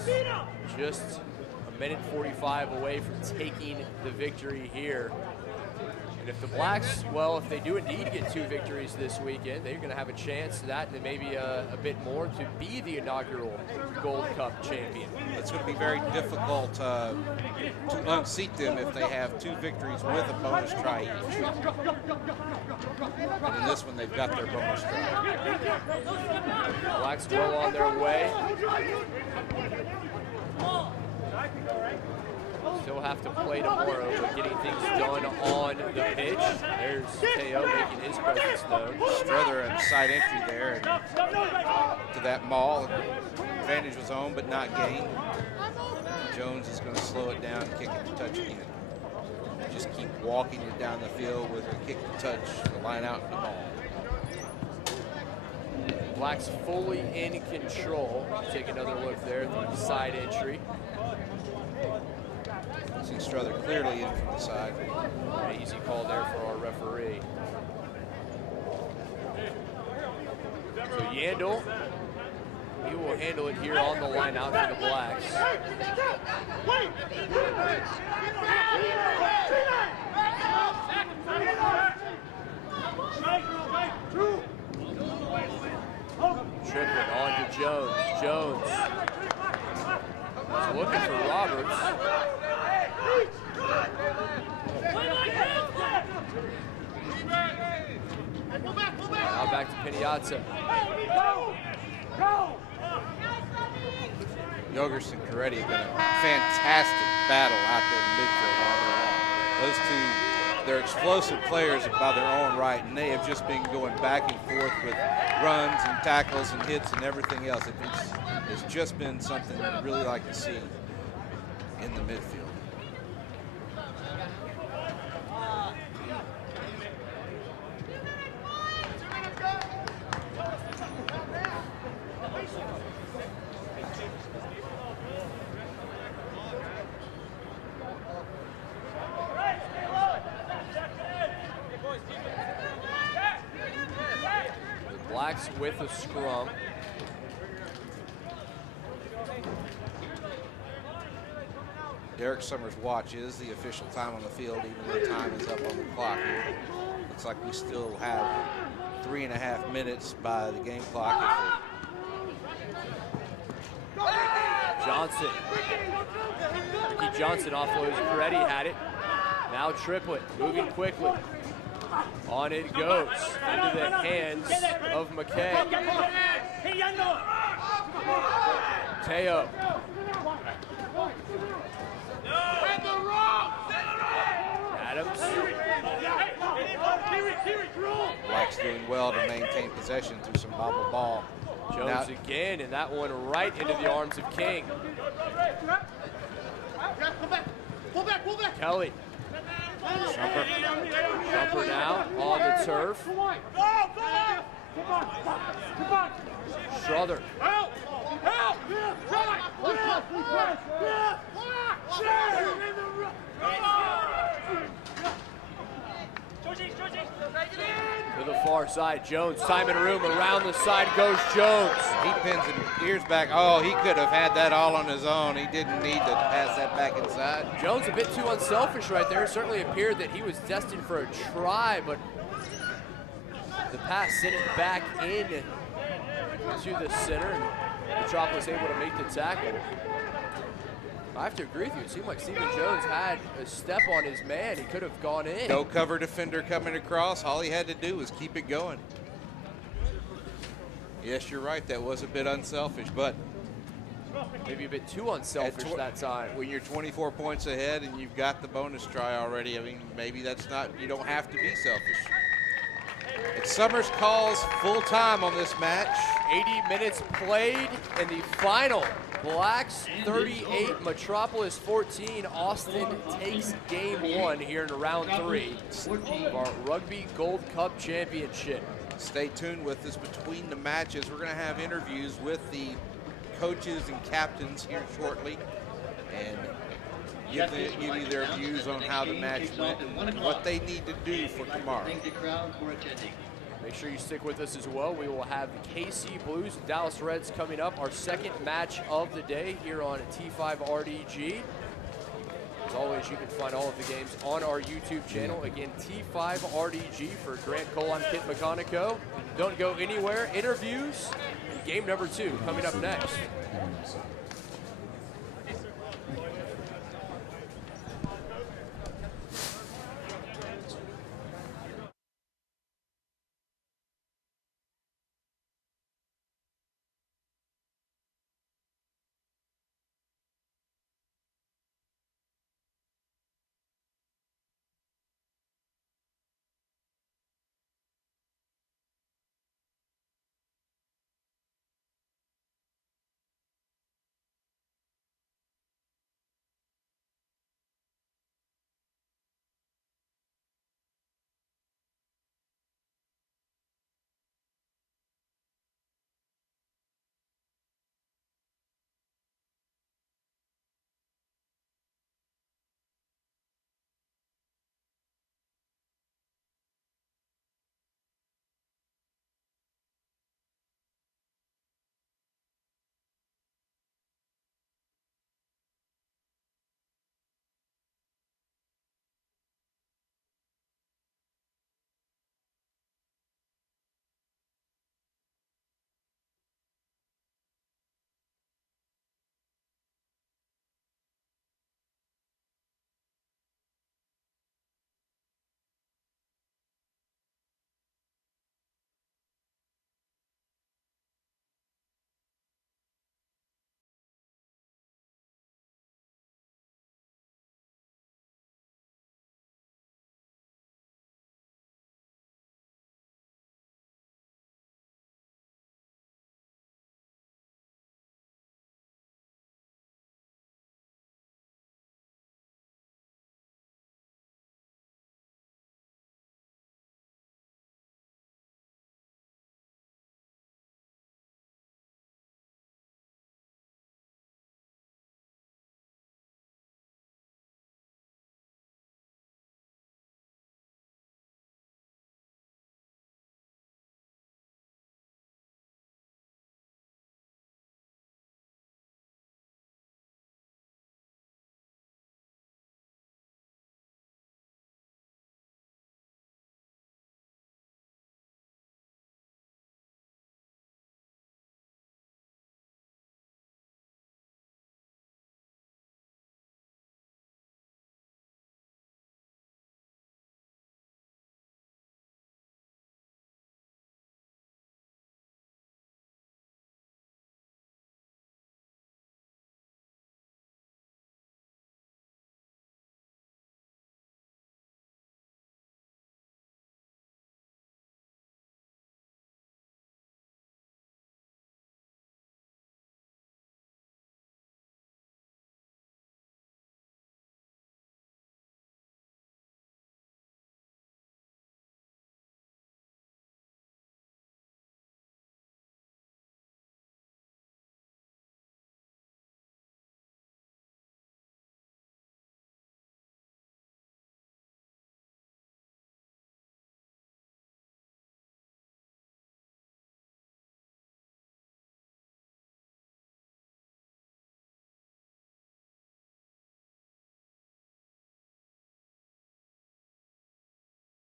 just a minute 45 away from taking the victory here. And if the Blacks, well, if they do indeed get 2 victories this weekend, they're going to have a chance to that and maybe a bit more to be the inaugural Gold Cup champion. It's going to be very difficult to unseat them if they have 2 victories with a bonus try each. And in this one, they've got their bonus try. Blacks well on their way. Still have to play tomorrow, but getting things done on the pitch. There's Teo making his presence known. Strother and side entry there to that maul. Advantage was on, but not gained. Jones is going to slow it down and kick it to touch again. Just keep walking it down the field with a kick to touch, the line out and the ball. Blacks fully in control. Take another look there at the side entry. See Strother clearly in from the side. An easy call there for our referee. So Yandel, he will handle it here on the line out for the Blacks. Triplet on to Jones. Jones is looking for Roberts. back to Piniazza. Yogers and Coretti have been a fantastic battle out there in the midfield all day long. Those two, they're explosive players by their own right, and they have just been going back and forth with runs and tackles and hits and everything else. It's just been something I really like to see in the midfield. Blacks with a scrum. Derek Summers' watch is the official time on the field, even though time is up on the clock here. Looks like we still have 3.5 minutes by the game clock. Johnson. Ricky Johnson offloads. Coretti had it. Now Triplett moving quickly. On it goes into the hands of McKay. Teo. Adams. Blacks doing well to maintain possession through some bobble ball. Jones again, and that one right into the arms of King. Kelly. Jumper now on the turf. Strother. To the far side, Jones, time and room, around the side goes Jones. He pins and ears back. Oh, he could have had that all on his own. He didn't need to pass that back inside. Jones a bit too unselfish right there. It certainly appeared that he was destined for a try, but the pass sent it back in to the center, and Metropolis able to make the tackle. I have to agree with you. It seemed like Stephen Jones had a step on his man. He could have gone in. No cover defender coming across. All he had to do was keep it going. Yes, you're right. That was a bit unselfish, but maybe a bit too unselfish that time. When you're 24 points ahead and you've got the bonus try already, I mean, maybe that's not, you don't have to be selfish. But Summers calls full time on this match. 80 minutes played in the final. Blacks 38, Metropolis 14. Austin takes game one here in round 3 of our Rugby Gold Cup Championship. Stay tuned with us between the matches. We're going to have interviews with the coaches and captains here shortly and give you their views on how the match went and what they need to do for tomorrow. Make sure you stick with us as well. We will have the KC Blues and Dallas Reds coming up, our second match of the day here on T5 RDG. As always, you can find all of the games on our YouTube channel. Again, T5 RDG for Grant Cole. I'm Kit McConico. Don't go anywhere. Interviews, game number 2 coming up next.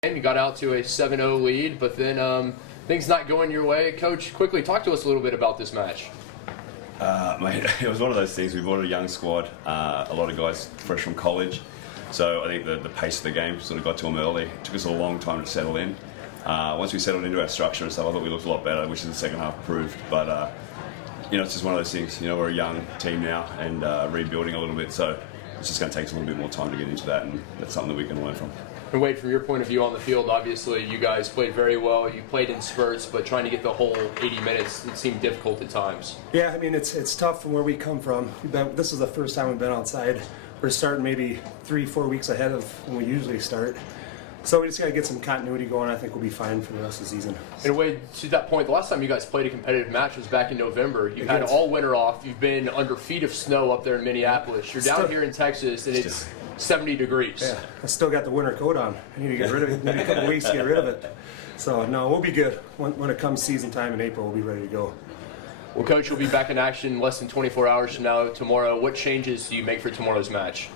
You got out to a 7-0 lead, but then things not going your way. Coach, quickly talk to us a little bit about this match. Mate, it was one of those things. We brought a young squad, a lot of guys fresh from college. So I think the pace of the game sort of got to them early. It took us a long time to settle in. Once we settled into our structure and stuff, I thought we looked a lot better, which the second half proved. But, it's just one of those things. We're a young team now and rebuilding a little bit. So it's just going to take us a little bit more time to get into that, and that's something that we can learn from. And Wade, from your point of view on the field, obviously you guys played very well. You played in spurts, but trying to get the whole 80 minutes, it seemed difficult at times. Yeah, I mean, it's tough from where we come from. This is the first time we've been outside. We're starting maybe 3-4 weeks ahead of when we usually start. So we just got to get some continuity going. I think we'll be fine for the rest of the season. And Wade, to that point, the last time you guys played a competitive match was back in November. You've had all winter off. You've been under feet of snow up there in Minneapolis. You're down here in Texas, and it's 70 degrees. Yeah, I still got the winter coat on. I need to get rid of it. Need a couple weeks to get rid of it. So, no, we'll be good. When it comes season time in April, we'll be ready to go. Well, Coach, you'll be back in action less than 24 hours from now, tomorrow. What changes do you make for tomorrow's match?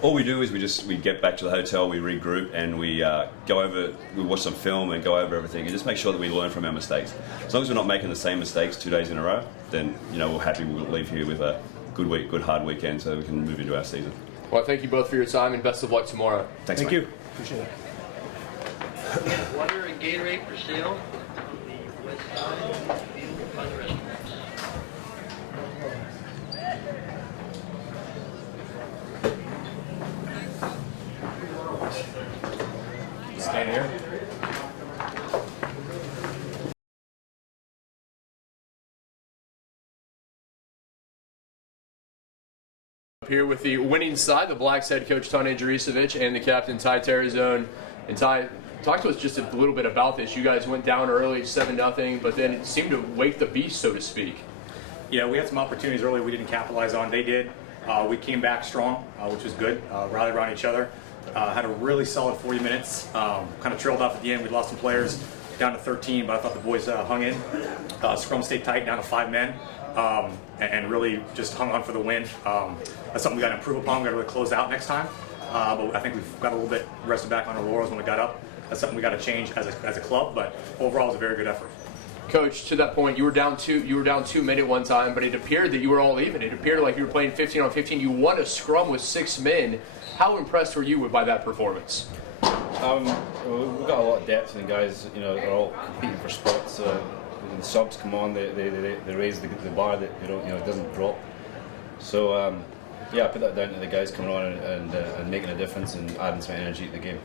All we do is we get back to the hotel, we regroup, and we we watch some film and go over everything, and just make sure that we learn from our mistakes. As long as we're not making the same mistakes 2 days in a row, then we're happy. We'll leave here with a good week, good hard weekend, so that we can move into our season. Well, thank you both for your time, and best of luck tomorrow. Thanks, Thank mate. you. Appreciate it. Water and Gatorade for sale on the west side field by the restaurants. Stand here. Up here with the winning side, the Blacks head coach Tanya Juricevic and the captain Ty Terrazone. And Ty, talk to us just a little bit about this. You guys went down early, 7-0, but then it seemed to wake the beast, so to speak. Yeah, we had some opportunities early we didn't capitalize on. They did. We came back strong, which was good. Rallied around each other. Had a really solid 40 minutes. Kind of trailed off at the end. We lost some players down to 13, but I thought the boys hung in. Scrum stayed tight, down to 5 men, and really just hung on for the win. That's something we got to improve upon. We got to really close out next time. But I think we've got a little bit rested back on our laurels when we got up. That's something we got to change as a club. But overall, it was a very good effort. Coach, to that point, you were down 2 men at one time, but it appeared that you were all even. It appeared like you were playing 15 on 15. You won a scrum with 6 men. How impressed were you by that performance? We've got a lot of depth, and the guys, are all competing for spots. So when the subs come on, they raise the bar that it doesn't drop. So I put that down to the guys coming on and making a difference and adding some energy to the game.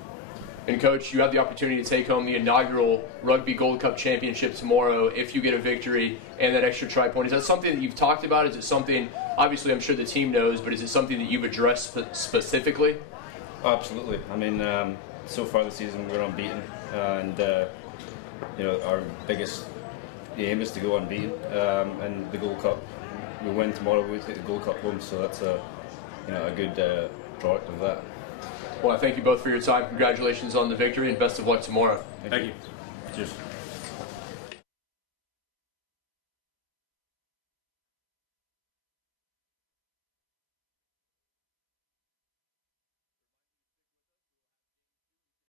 And Coach, you have the opportunity to take home the inaugural Rugby Gold Cup Championship tomorrow if you get a victory and that extra try point. Is that something that you've talked about? Is it something, obviously I'm sure the team knows, but is it something that you've addressed specifically? Absolutely. I mean, so far this season we're unbeaten, and our biggest aim is to go unbeaten. And the Gold Cup, we win tomorrow, we take the Gold Cup home, so that's a good product of that. Well, I thank you both for your time. Congratulations on the victory and best of luck tomorrow. Thank you. Cheers.